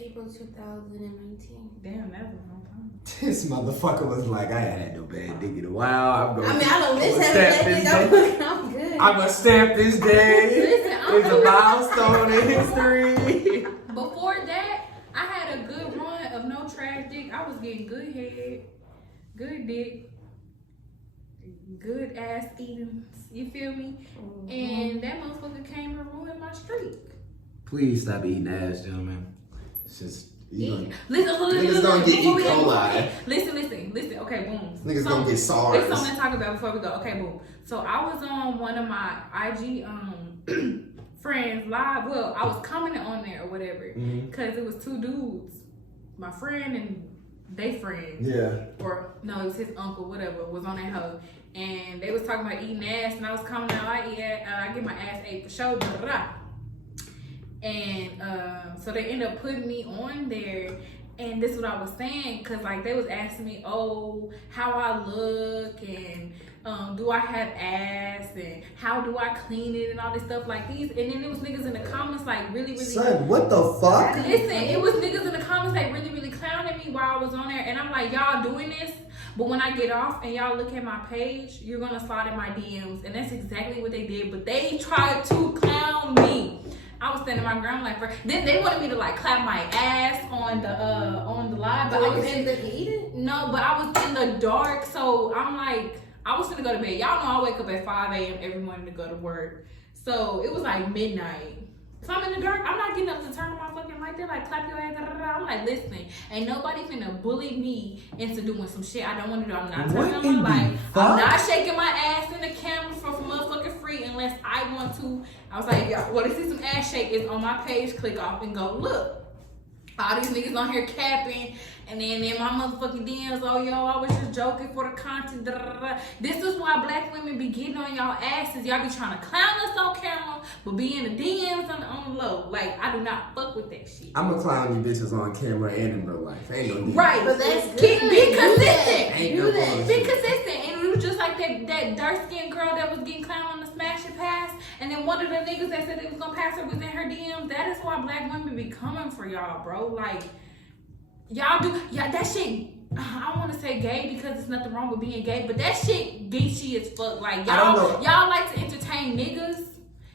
April 2019. Damn, that was a long time. This motherfucker was like, I ain't had no bad dick in a while. I don't miss having that dick. I'm good. I'm gonna stamp this day. Listen, It's a milestone in history. Before that, I had a good run of no trash dick. I was getting good head, good dick, good ass eating. You feel me? And that motherfucker came and ruined my streak. Please stop eating ass, gentlemen. It's just, Listen, niggas gonna get E. coli. Listen. Okay, boom. Niggas gonna get SARS. There's something to talk about before we go. Okay, boom. So I was on one of my IG friends live. Well, I was commenting on there or whatever because it was 2 dudes, my friend and they friend. Yeah. Or no, it was his uncle, whatever, was on that hoe. And they was talking about eating ass, and I was commenting out, I get my ass ate for sure. Blah, blah, blah. And so they ended up putting me on there, and this is what I was saying, cause like they was asking me, oh, how I look, and do I have ass, and how do I clean it, and all this stuff like these. And then there was niggas in the comments like really. Son, what the fuck? Listen, it was niggas in the comments like really clowning me while I was on there, and I'm like, y'all doing this? But when I get off and y'all look at my page, you're gonna slide in my DMs, and that's exactly what they did. But they tried to clown me. I was standing my ground like, then they wanted me to like clap my ass on the live, but I was in the heat. No, but I was in the dark, so I'm like, I was gonna go to bed. Y'all know I wake up at 5 a.m. every morning to go to work, so it was like midnight. So I'm in the dark. I'm not getting up to turn on my fucking light. They're like, clap your ass. Da, da, da. I'm like, listen, ain't nobody finna bully me into doing some shit I don't want to do. I'm not turning on my light. I'm not shaking my ass in the camera for motherfucking free unless I want to. I was like, y'all want to see some ass shake? It's on my page. Click off and go look. All these niggas on here capping, and then in my motherfucking DMs, oh yo, I was just joking for the content. Da, da, da. This is why black women be getting on y'all asses. Y'all be trying to clown us on camera, but be in the DMs on the low. Like, I do not fuck with that shit. I'm gonna clown you bitches on camera and in real life. Ain't no need. Right, but that's good. Be consistent. Ain't no bullshit. Be consistent. And it was just like that dark-skinned girl that was getting clowned on the smash and pass, and then one of the niggas that said they was gonna pass her was in her DMs. That is why black women be coming for y'all, bro. Like, y'all do, that shit. I don't want to say gay because there's nothing wrong with being gay, but that shit geeky as fuck. Like, y'all like to entertain niggas.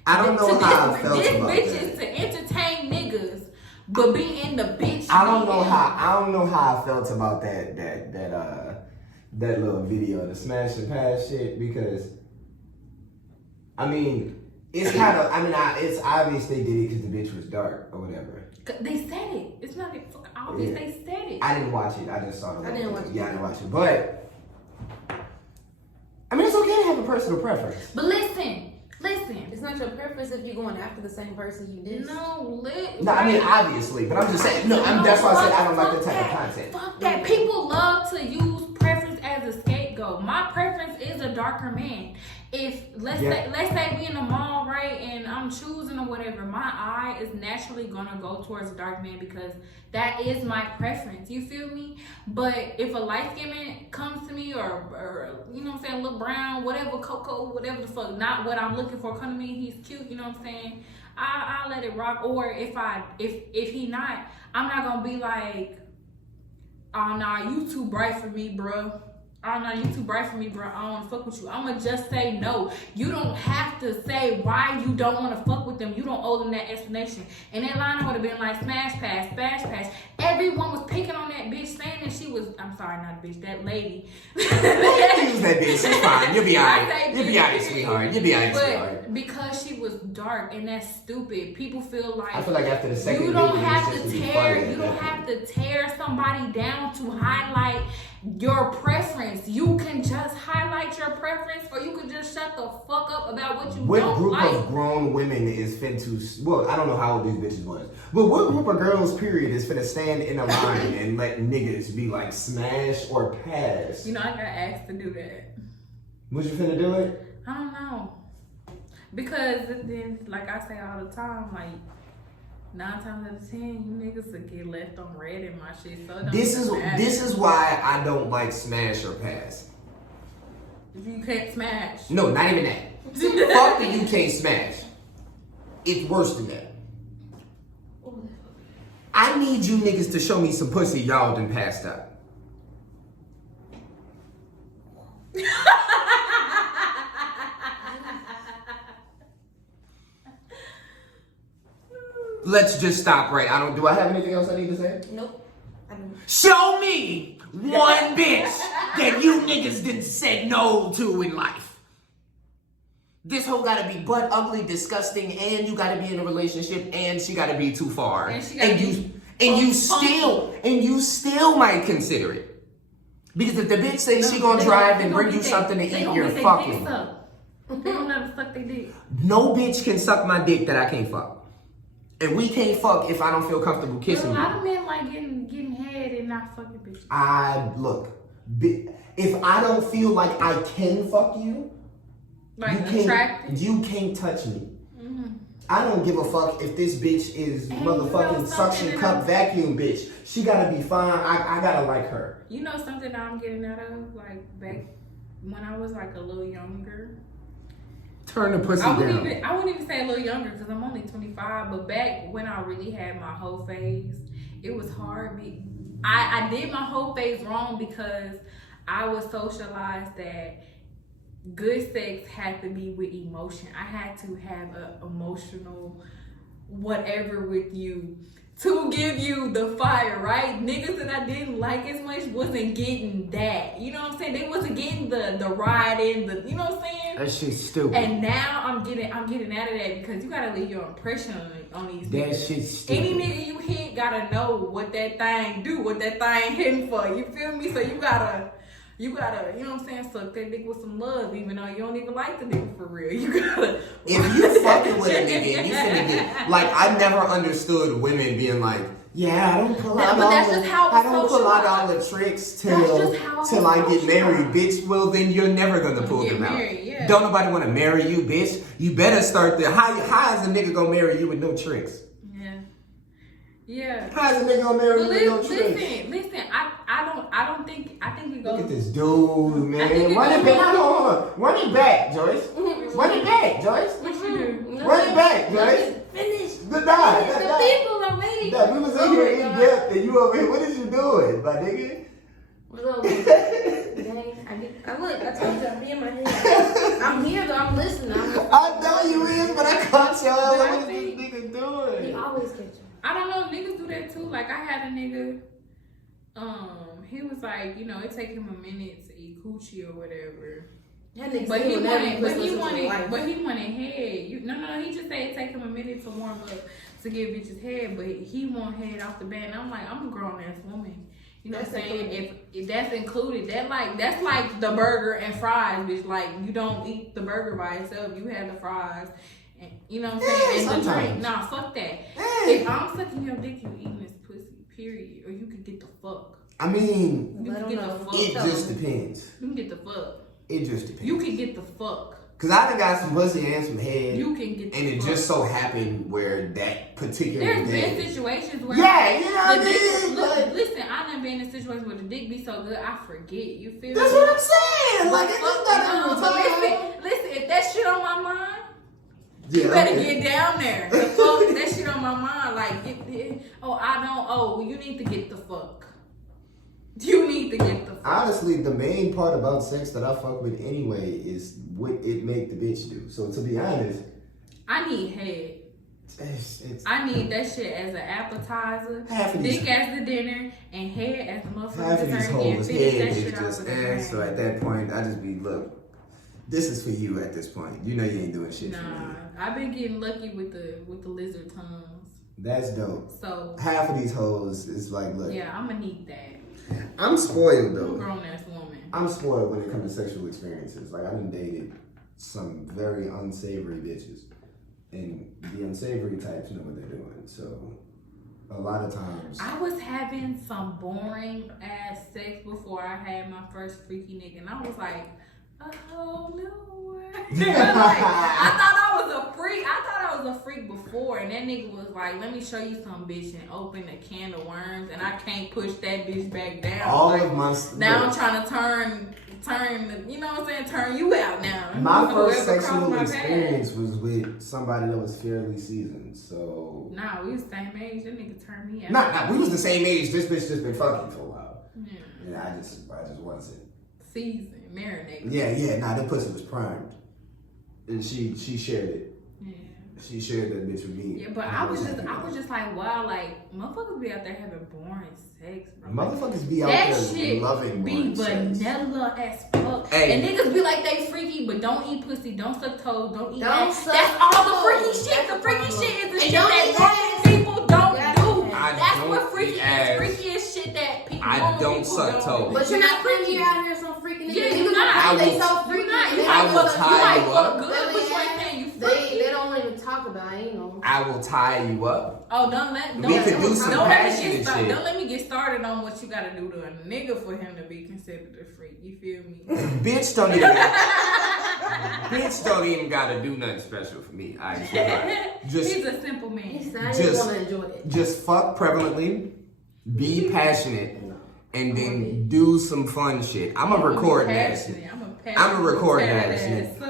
I don't know how I felt about this bitch that. is to entertain niggas, but be in the bitch. I don't know how I felt about that little video, the smash and pass shit, because I mean, it's kind of, it's obvious they did it because the bitch was dark or whatever. They said it. It's not fucking obvious. Yeah. They said it. I didn't watch it. I just saw it. I didn't watch it. Yeah, I didn't watch it. But I mean, it's okay to have a personal preference. But listen. It's not your preference if you're going after the same person you did. No, I mean, obviously, but I'm just saying. That's why I said I don't like that type of content. Fuck that. People love to use preference as a scapegoat. My preference is a darker man. If let's say we in the mall, right, and I'm choosing or whatever, my eye is naturally gonna go towards a dark man because that is my preference. You feel me? But if a light skinned man comes to me, or you know what I'm saying, look brown, whatever, cocoa, whatever the fuck, not what I'm looking for, come to me, he's cute, you know what I'm saying? I let it rock. Or if he not, I'm not gonna be like, oh nah, you too bright for me, bruh. oh no, you too bright for me, bro. I don't want to fuck with you. I'ma just say no. You don't have to say why you don't want to fuck with them. You don't owe them that explanation. And that line would have been like smash pass, smash pass. Everyone was picking on that bitch, saying that she was. I'm sorry, not bitch. That lady. Use that bitch. It's fine. You'll be alright. You'll be alright, sweetheart. You'll be alright, sweetheart. But because she was dark and that's stupid, people feel like I feel like after the second you don't video, have it's to just tear. You don't have to tear somebody down to highlight your preference. You can just highlight your preference, or you can just shut the fuck up about what you don't group like. of grown women is finna, well, I don't know how old these bitches was, but what group of girls, period, is finna stand in a line and let niggas be like smash or pass? You know, I got asked to do that. Was you finna do it? I don't know. Because then, like I say all the time, like 9 times out of 10, you niggas will get left on red in my shit. So it don't This is why I don't like smash or pass. You can't smash. No, not even that. Fuck that you can't smash. It's worse than that. I need you niggas to show me some pussy y'all done passed up. Let's just stop right. Do I have anything else I need to say? Nope. I don't. Show me one bitch that you niggas didn't say no to in life. This hoe gotta be butt ugly, disgusting, and you gotta be in a relationship, and she gotta be too far. And you still might consider it. Because if the bitch says she gonna drive and bring you something to eat, you're fucking. They don't never suck their dick. No bitch can suck my dick that I can't fuck. And we can't fuck if I don't feel comfortable kissing A you. lot of men like getting head and not fucking bitches. Look, if I don't feel like I can fuck you, you can't touch me. Mm-hmm. I don't give a fuck if this bitch is motherfucking suction cup vacuum bitch. She gotta be fine. I gotta like her. You know something that I'm getting out of? Like back when I was like a little younger. Turn the pussy down. I wouldn't even say a little younger because I'm only 25. But back when I really had my whole phase, it was hard. I did my whole phase wrong because I was socialized that good sex had to be with emotion. I had to have an emotional whatever with you to give you the fire, right? Niggas that I didn't like as much wasn't getting that. You know what I'm saying? They wasn't getting the ride in, you know what I'm saying? That shit's stupid. And now I'm getting out of that because you gotta leave your impression on these that niggas. Shit's stupid. Any nigga you hit gotta know what that thing do, what that thing hitting for. You feel me? So you gotta, you know what I'm saying, suck that dick with some love, even though you don't even like the nigga for real. You gotta. If you fucking with a nigga, you finna get. Like, I never understood women being like, yeah, I don't pull out all the tricks till I get married, bitch. Well, then you're never gonna pull them out. Yeah. Don't nobody wanna marry you, bitch. You better start there. How is a nigga gonna marry you with no tricks? Yeah. How's a nigga gonna marry you with no tricks? Listen, I think it goes. Look at this dude, man. Run it back. Hold on. Run it back, Joyce. Run it back, Joyce. What you do? Run it back, Joyce. Finish. The people are waiting. We was in here in depth and you over here. What is you doing, my nigga? Look, I told you, I'm in my head. I'm here though, I'm listening. I know you is, but I caught y'all. What is this nigga doing? He always catch you. I don't know, niggas do that too. Like I had a nigga, he was like, you know, it take him a minute to eat coochie or whatever. But he wanted head. No, he just said it take him a minute to warm up to give bitches head, but he want head off the bat. And I'm like, I'm a grown ass woman. You know what I'm saying? If that's included, that's like the burger and fries, bitch. Like you don't eat the burger by itself. You have the fries. And, you know what I'm saying? And the drink. Nah, fuck that. If I'm sucking your dick, you eating this pussy. Period. Or you could get the fuck. I mean, you can get the fuck. It just depends. You can get the fuck. It just depends. You can get the fuck. Cause I done got some pussy and some head. You can get the and it fuck. just so happened where that particular There's been situations where you know what I mean? Listen, I done been in situations where the dick be so good I forget. You feel That's me? what I'm saying. Like it's not listen, if that shit on my mind, you better get down there. The fuck, that shit on my mind. Like, you need to get the fuck. You need to get the fuck. Honestly, the main part about sex that I fuck with anyway is what it make the bitch do. So to be honest, I need head. I need that shit as an appetizer, dick as the dinner, and head as the motherfucking half of these dessert. hoes head is Shit just ass. So at that point, I just be, look, this is for you at this point. You know you ain't doing shit for me. I've been getting lucky with the lizard tongues. That's dope. So half of these hoes is like, look. Yeah, I'm gonna need that. I'm spoiled though. I'm a grown ass woman. I'm spoiled when it comes to sexual experiences. Like I done dated some very unsavory bitches. And the unsavory types know what they're doing. So a lot of times I was having some boring ass sex before I had my first freaky nigga, and I was like, oh no. I thought I was a freak. I thought I was a freak before, and that nigga was like, let me show you some bitch, and open a can of worms, and I can't push that bitch back down. Now I'm trying to turn the, you know what I'm saying, turn you out now. My first sexual experience was with somebody that was fairly seasoned, so. Nah, we was the same age. That nigga turned me out. Nah, we was the same age. This bitch just been fucking for a while. Yeah. And I just wasn't. Seasoned, marinated. Yeah, nah, that pussy was primed. And she shared it. Yeah. She shared that bitch with me. Yeah, but I was just like, wow, like motherfuckers be out there having boring sex, bro. Motherfuckers be out there loving boring sex. Be vanilla as fuck. Hey. And niggas be like they freaky, but don't eat pussy, don't suck toes, don't eat ass. suck That's all the toes. freaky shit. The freaky shit is the shit that don't normal people don't do. I That's don't what freaky eat is. ass. Freaky is shit that people I don't people suck toes. But you're not freaky out here some freaking niggas. Yeah, you're not. They so freaky. I will tie you up. Good, but you ain't saying you freaky. They don't even talk about it, you know. I will tie you up. Oh, We could do some passionate shit. Don't let me get started on what you gotta do to a nigga for him to be considered a freak. You feel me? Bitch don't even gotta do nothing special for me. He's a simple man. He's gonna enjoy it. Just fuck prevalently, be passionate, and then do some fun shit. I'm gonna record that shit. I'm gonna record that shit.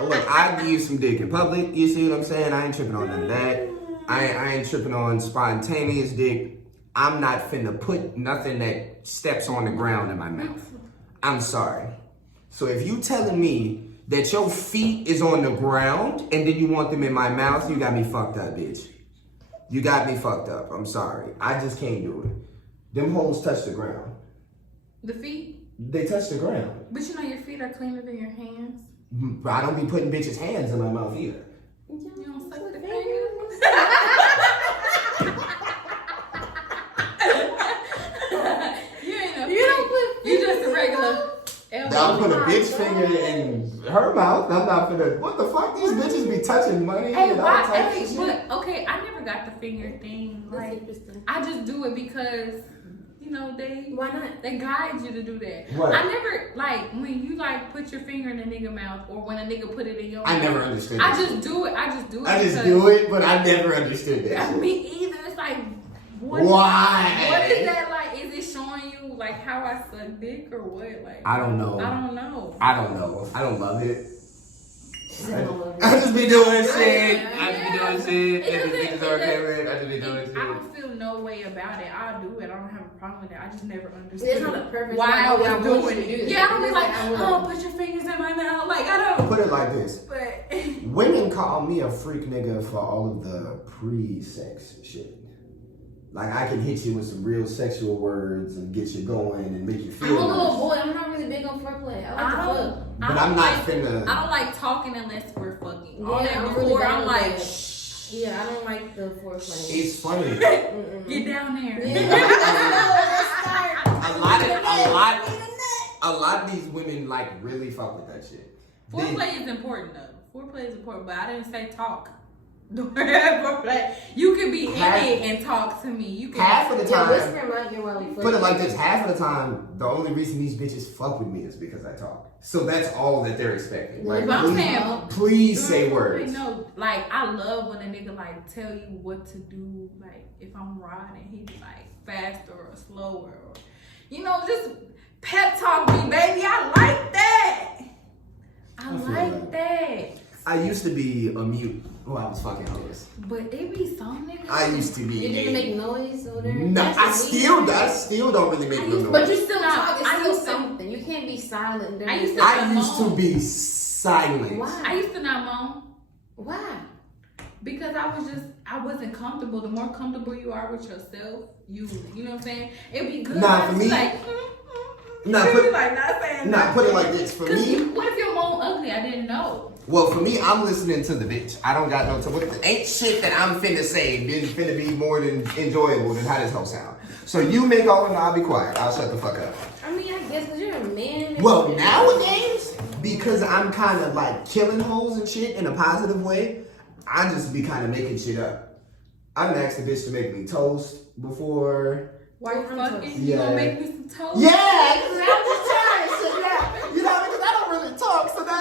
Look, I give you some dick in public. You see what I'm saying? I ain't tripping on none of that. I ain't tripping on spontaneous dick. I'm not finna put nothing that steps on the ground in my mouth. I'm sorry. So if you telling me that your feet is on the ground and then you want them in my mouth, you got me fucked up, bitch. You got me fucked up. I'm sorry. I just can't do it. Them holes touch the ground. The feet? They touch the ground. But you know your feet are cleaner than your hands. But I don't be putting bitches' hands in my mouth either. You don't suck the fingers. You just a regular. I'll put a bitch finger in her mouth. I'm not gonna. What the fuck? These bitches be touching money and all types of shit. Okay, I never got the finger thing. That's interesting. I just do it because, you know, why not? They guide you to do that. What? I never, like, when you, like, put your finger in a nigga mouth or when a nigga put it in your mouth. I never understood I that. just do it. I just do it, but I never understood that. Me either. It's like, why? What is that like? Is it showing you, like, how I suck dick or what? Like, I don't know. I don't know. I don't love it. I just be doing shit. I just be doing shit. If the niggas are okay with it, I just be doing shit. I don't feel no way about it. I'll do it. I don't have a problem with it. I just never understood It's not a purpose. why I was doing it. it. Yeah, I don't be like, oh, put your fingers in my mouth. Like, I don't. Put it like this. But women call me a freak nigga for all of the pre-sex shit. Like, I can hit you with some real sexual words and get you going and make you feel I'm a little nice. boy. I'm not really big on foreplay. I like to fuck. But I'm not finna. I don't like talking unless we're fucking. All Yeah, that I'm before, really I'm down like, with shh. Yeah, I don't like the foreplay. It's funny. Get down there. A lot of these women like really fuck with that shit. Foreplay is important though. Foreplay is important, but I didn't say talk. Foreplay. You can be in it and talk to me. You can half of the time. Put it like this: half of the time, the only reason these bitches fuck with me is because I talk. So that's all that they're expecting. Like, but I'm saying, please say words. No, like I love when a nigga like tell you what to do. Like if I'm riding, he's like faster or slower, or you know, just pep talk me, baby. I like that. I like that. I used to be a mute who I was fucking hoes. But there be some niggas. I used to be. You didn't make noise or whatever? No, I still don't really make no noise. But you still talk. It's I still used to- something. You can't be silent during I used the to- I used to be silent. Why? I used to not moan. Why? Because I wasn't comfortable. The more comfortable you are with yourself, you know what I'm saying? It'd be good. Nah, for to me- like, Nah, you put- be like not saying Nah, put it like this. For Cause me, what if your moan ugly? I didn't know. well, for me, I'm listening to the bitch. I don't got no time. Ain't shit that I'm finna say been finna be more than enjoyable than how this hoe sound. So you make all of them, I'll be quiet. I'll shut the fuck up. I mean, I guess because you're a man. Well, nowadays, because I'm kind of like killing hoes and shit in a positive way, I just be kind of making shit up. I done asked the bitch to make me toast before. Why you fucking? Yeah. You gonna make me some toast? Yeah, because I'm just trying shit out. You know, because I don't really talk, so now I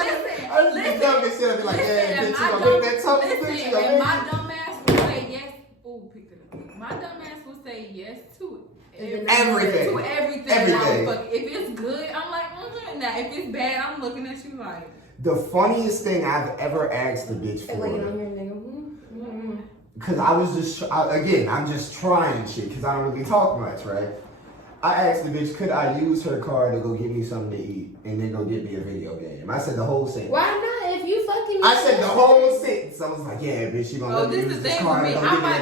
just be dumb and shit. I be like, yeah, bitch, you gonna make that toast, bitch? You Listen, gonna and make my it? dumb ass will say yes. Oh, pick it up. My dumb ass will say yes to it. Everything. To everything. Everything. If it's good, I'm like, Now, if it's bad, I'm looking at you like. The funniest thing I've ever asked the bitch Like, you know, for, you're a nigga. because I was just, again, I'm just trying shit, because I don't really talk much, right? I asked the bitch, could I use her card to go get me something to eat and then go get me a video game? I said the whole sentence. Why not? If you fucking. I said the whole sentence. I was like, yeah, bitch, you gonna let me this use the this thing card with to me. go get me a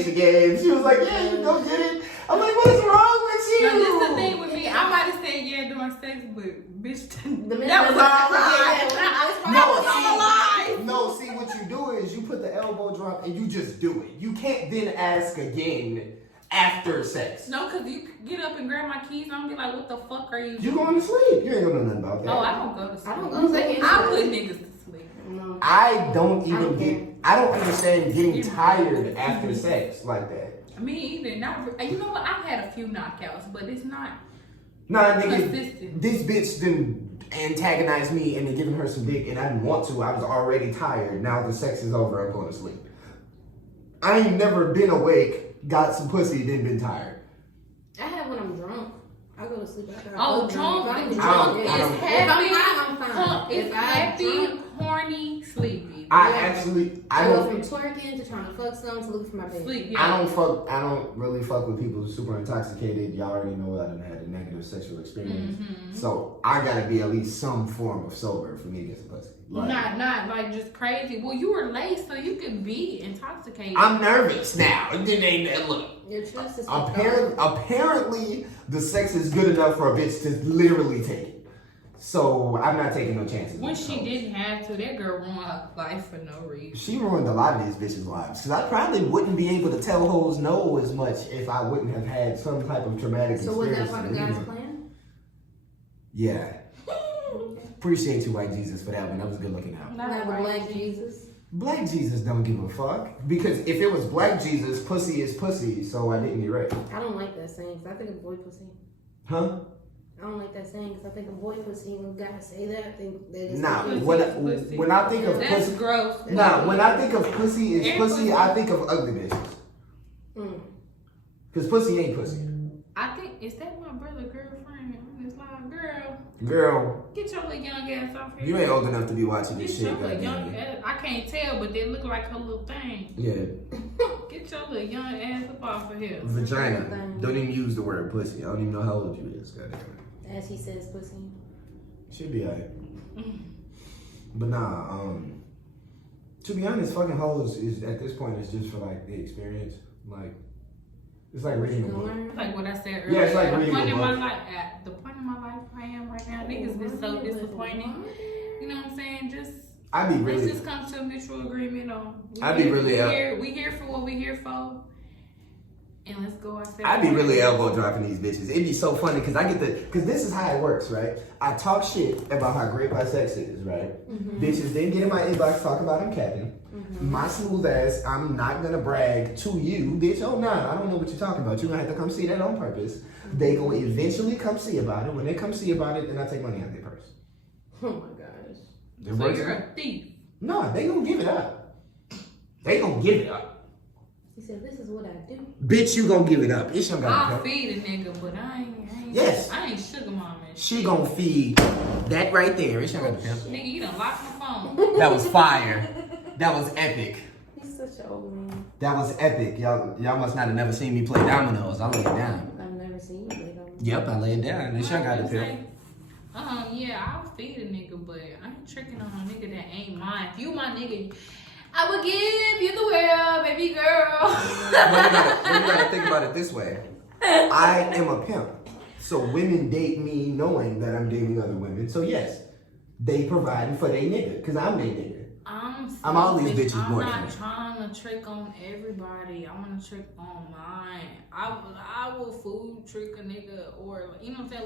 PlayStation game? She was like, yeah, you go get it. I'm like, what is wrong with you? Now, this the thing with me. I might have said yeah during sex, but bitch, The minute that was all right. No, see what you do is you put the elbow drop and you just do it. You can't then ask again after sex. No, because you get up and grab my keys and I'm be like, what the fuck are you You doing? going to sleep. You ain't gonna know nothing about that. No, I don't go to sleep. I don't go to sleep. I put niggas to sleep. No. I don't even don't get. care. I don't understand getting tired after sex like that. Me either. Not. You know what? I've had a few knockouts, but it's not Nah, nigga, consistent. this bitch didn't antagonize me and then giving her some dick, and I didn't want to. I was already tired. Now the sex is over. I'm going to sleep. I ain't never been awake, got some pussy, then been tired. I have when I'm drunk. I go to sleep after Oh, If drunk I'm is drunk, I yes. don't- If happy. I'm high, I'm fine. It's If I'm happy, drunk, horny, sleepy. I I go don't. from twerking to trying to fuck something to looking for my baby. Sleep. I Yeah. don't really fuck with people who's super intoxicated. Y'all already know I done had a negative sexual experience. Mm-hmm. So I gotta be at least some form of sober for me to get some pussy. Like, Not like just crazy. Well, you were late, so you could be intoxicated. I'm nervous now. It ain't that look. Your trust is Apparently, the sex is good enough for a bitch to literally take it. So I'm not taking no chances. When with she hoes. didn't have to, that girl ruined her life for no reason. She ruined a lot of these bitches' lives. Because I probably wouldn't be able to tell hoes no as much if I wouldn't have had some type of traumatic So was experience. that part of God's plan? Yeah. Appreciate you, White Jesus, for that one. That was good looking out. Not the black Jesus. Black Jesus don't give a fuck. Because if it was black Jesus, pussy is pussy, so I didn't get raped. I don't like that saying because I think of boy pussy. Huh? I don't like that saying because I think of boy pussy. When guys say that, I think that is. Nah, Pussy when is pussy. I think of That's pussy, gross. nah, when I think of pussy is And pussy, pussy. I think of ugly bitches. Because pussy ain't pussy. I think, is that my brother girlfriend? It's like, girl, Girl, get your little young ass off here. you ain't old enough to be watching Get this your shit, little young goddamn. ass. I can't tell, but they look like her little thing. Yeah, Get your little young ass up off of here. vagina. Don't even use the word pussy. I don't even know how old you is, goddamn. As he says, pussy. Should be alright. But nah, to be honest, fucking hoes is at this point is just for like the experience. Like, it's like reading a book. Like what I said earlier. Yeah, it's like at the reading point a in my book. life, at the point in my life I am right now, niggas been so disappointing. You know what I'm saying? Just I'd be let's really, just come to a mutual agreement on. I'd be really we here for what we here for, and let's go ourselves. I'd be really elbow dropping these bitches. It'd be so funny because I get because this is how it works, right? I talk shit about how great my sex is, right? Bitches then get in my inbox, talk about I'm capping. My smooth ass, I'm not gonna brag to you, bitch. Oh nah, I don't know what you're talking about. You're gonna have to come see that on purpose. They gonna eventually come see about it. When they come see about it, then I take money out of their purse. Oh my gosh. So you're a thief. No, they gonna give it up. They gonna give it up. He said, this is what I do. Bitch, you gonna give it up. It's your I'll feed a nigga, but I ain't sugar mama. She gonna feed that right there. It's your pimp. Nigga, you done locked my phone. That was fire. That was epic. He's such an old man. That was epic. Y'all must not have never seen me play dominoes. I lay it down. I've never seen you play dominoes. Yep, I lay it down. It's your pimp. Yeah, I'll feed a nigga, but I ain't tricking on a nigga that ain't mine. If you my nigga, I would give you the world, baby girl. Well, you gotta think about it this way. I am a pimp. So women date me knowing that I'm dating other women. So yes, they providing for their nigga, because I'm their nigga. I'm all these bitches' boyfriend. I'm not trying to trick on everybody. I want to trick on mine. I will food trick a nigga, or you know what I'm saying,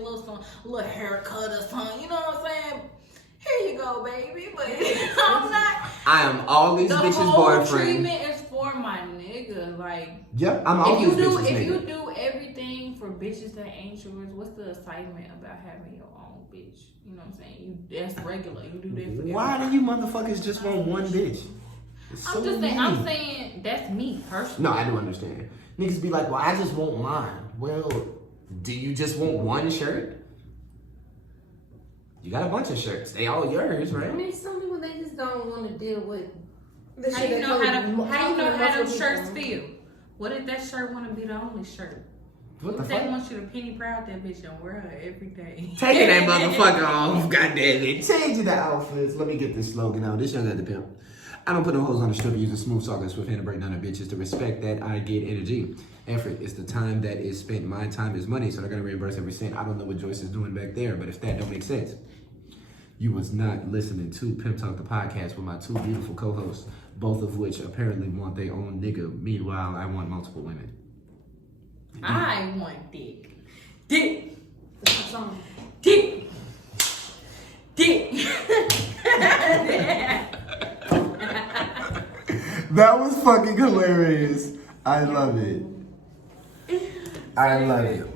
a little haircut or something. You know what I'm saying? Here you go, baby. But I'm not. I am all these bitches' boyfriend. The whole treatment is for my nigga. Like, yep, I'm all these bitches' nigga. If you do everything for bitches that ain't yours, what's the excitement about having your own bitch? You know what I'm saying? That's regular. You do that for why do you motherfuckers just want one bitch? I'm saying that's me personally. No, I do understand. Niggas be like, well, I just want mine. Well, do you just want one shirt? You got a bunch of shirts. They all yours, right? I mean, some people, they just don't want to deal with the How shit. you know how them shirts feel? What if that shirt want to be the only shirt? What the They fuck? want you to penny proud that bitch and wear her every day. Taking that motherfucker off, goddamn it. Changing the outfits. Let me get this slogan out. This young at the pimp. I don't put no hoes on the strip. Use a smooth talker, swift hand to break down the bitches. To respect that, I get energy. Effort is the time that is spent. My time is money, so they're gonna reimburse every cent. I don't know what Joyce is doing back there, but if that don't make sense, you was not listening to Pimp Talk the podcast with my two beautiful co-hosts, both of which apparently want their own nigga. Meanwhile, I want multiple women. I want dick. Dick. Dick. Dick. That was fucking hilarious. I love it. I love it.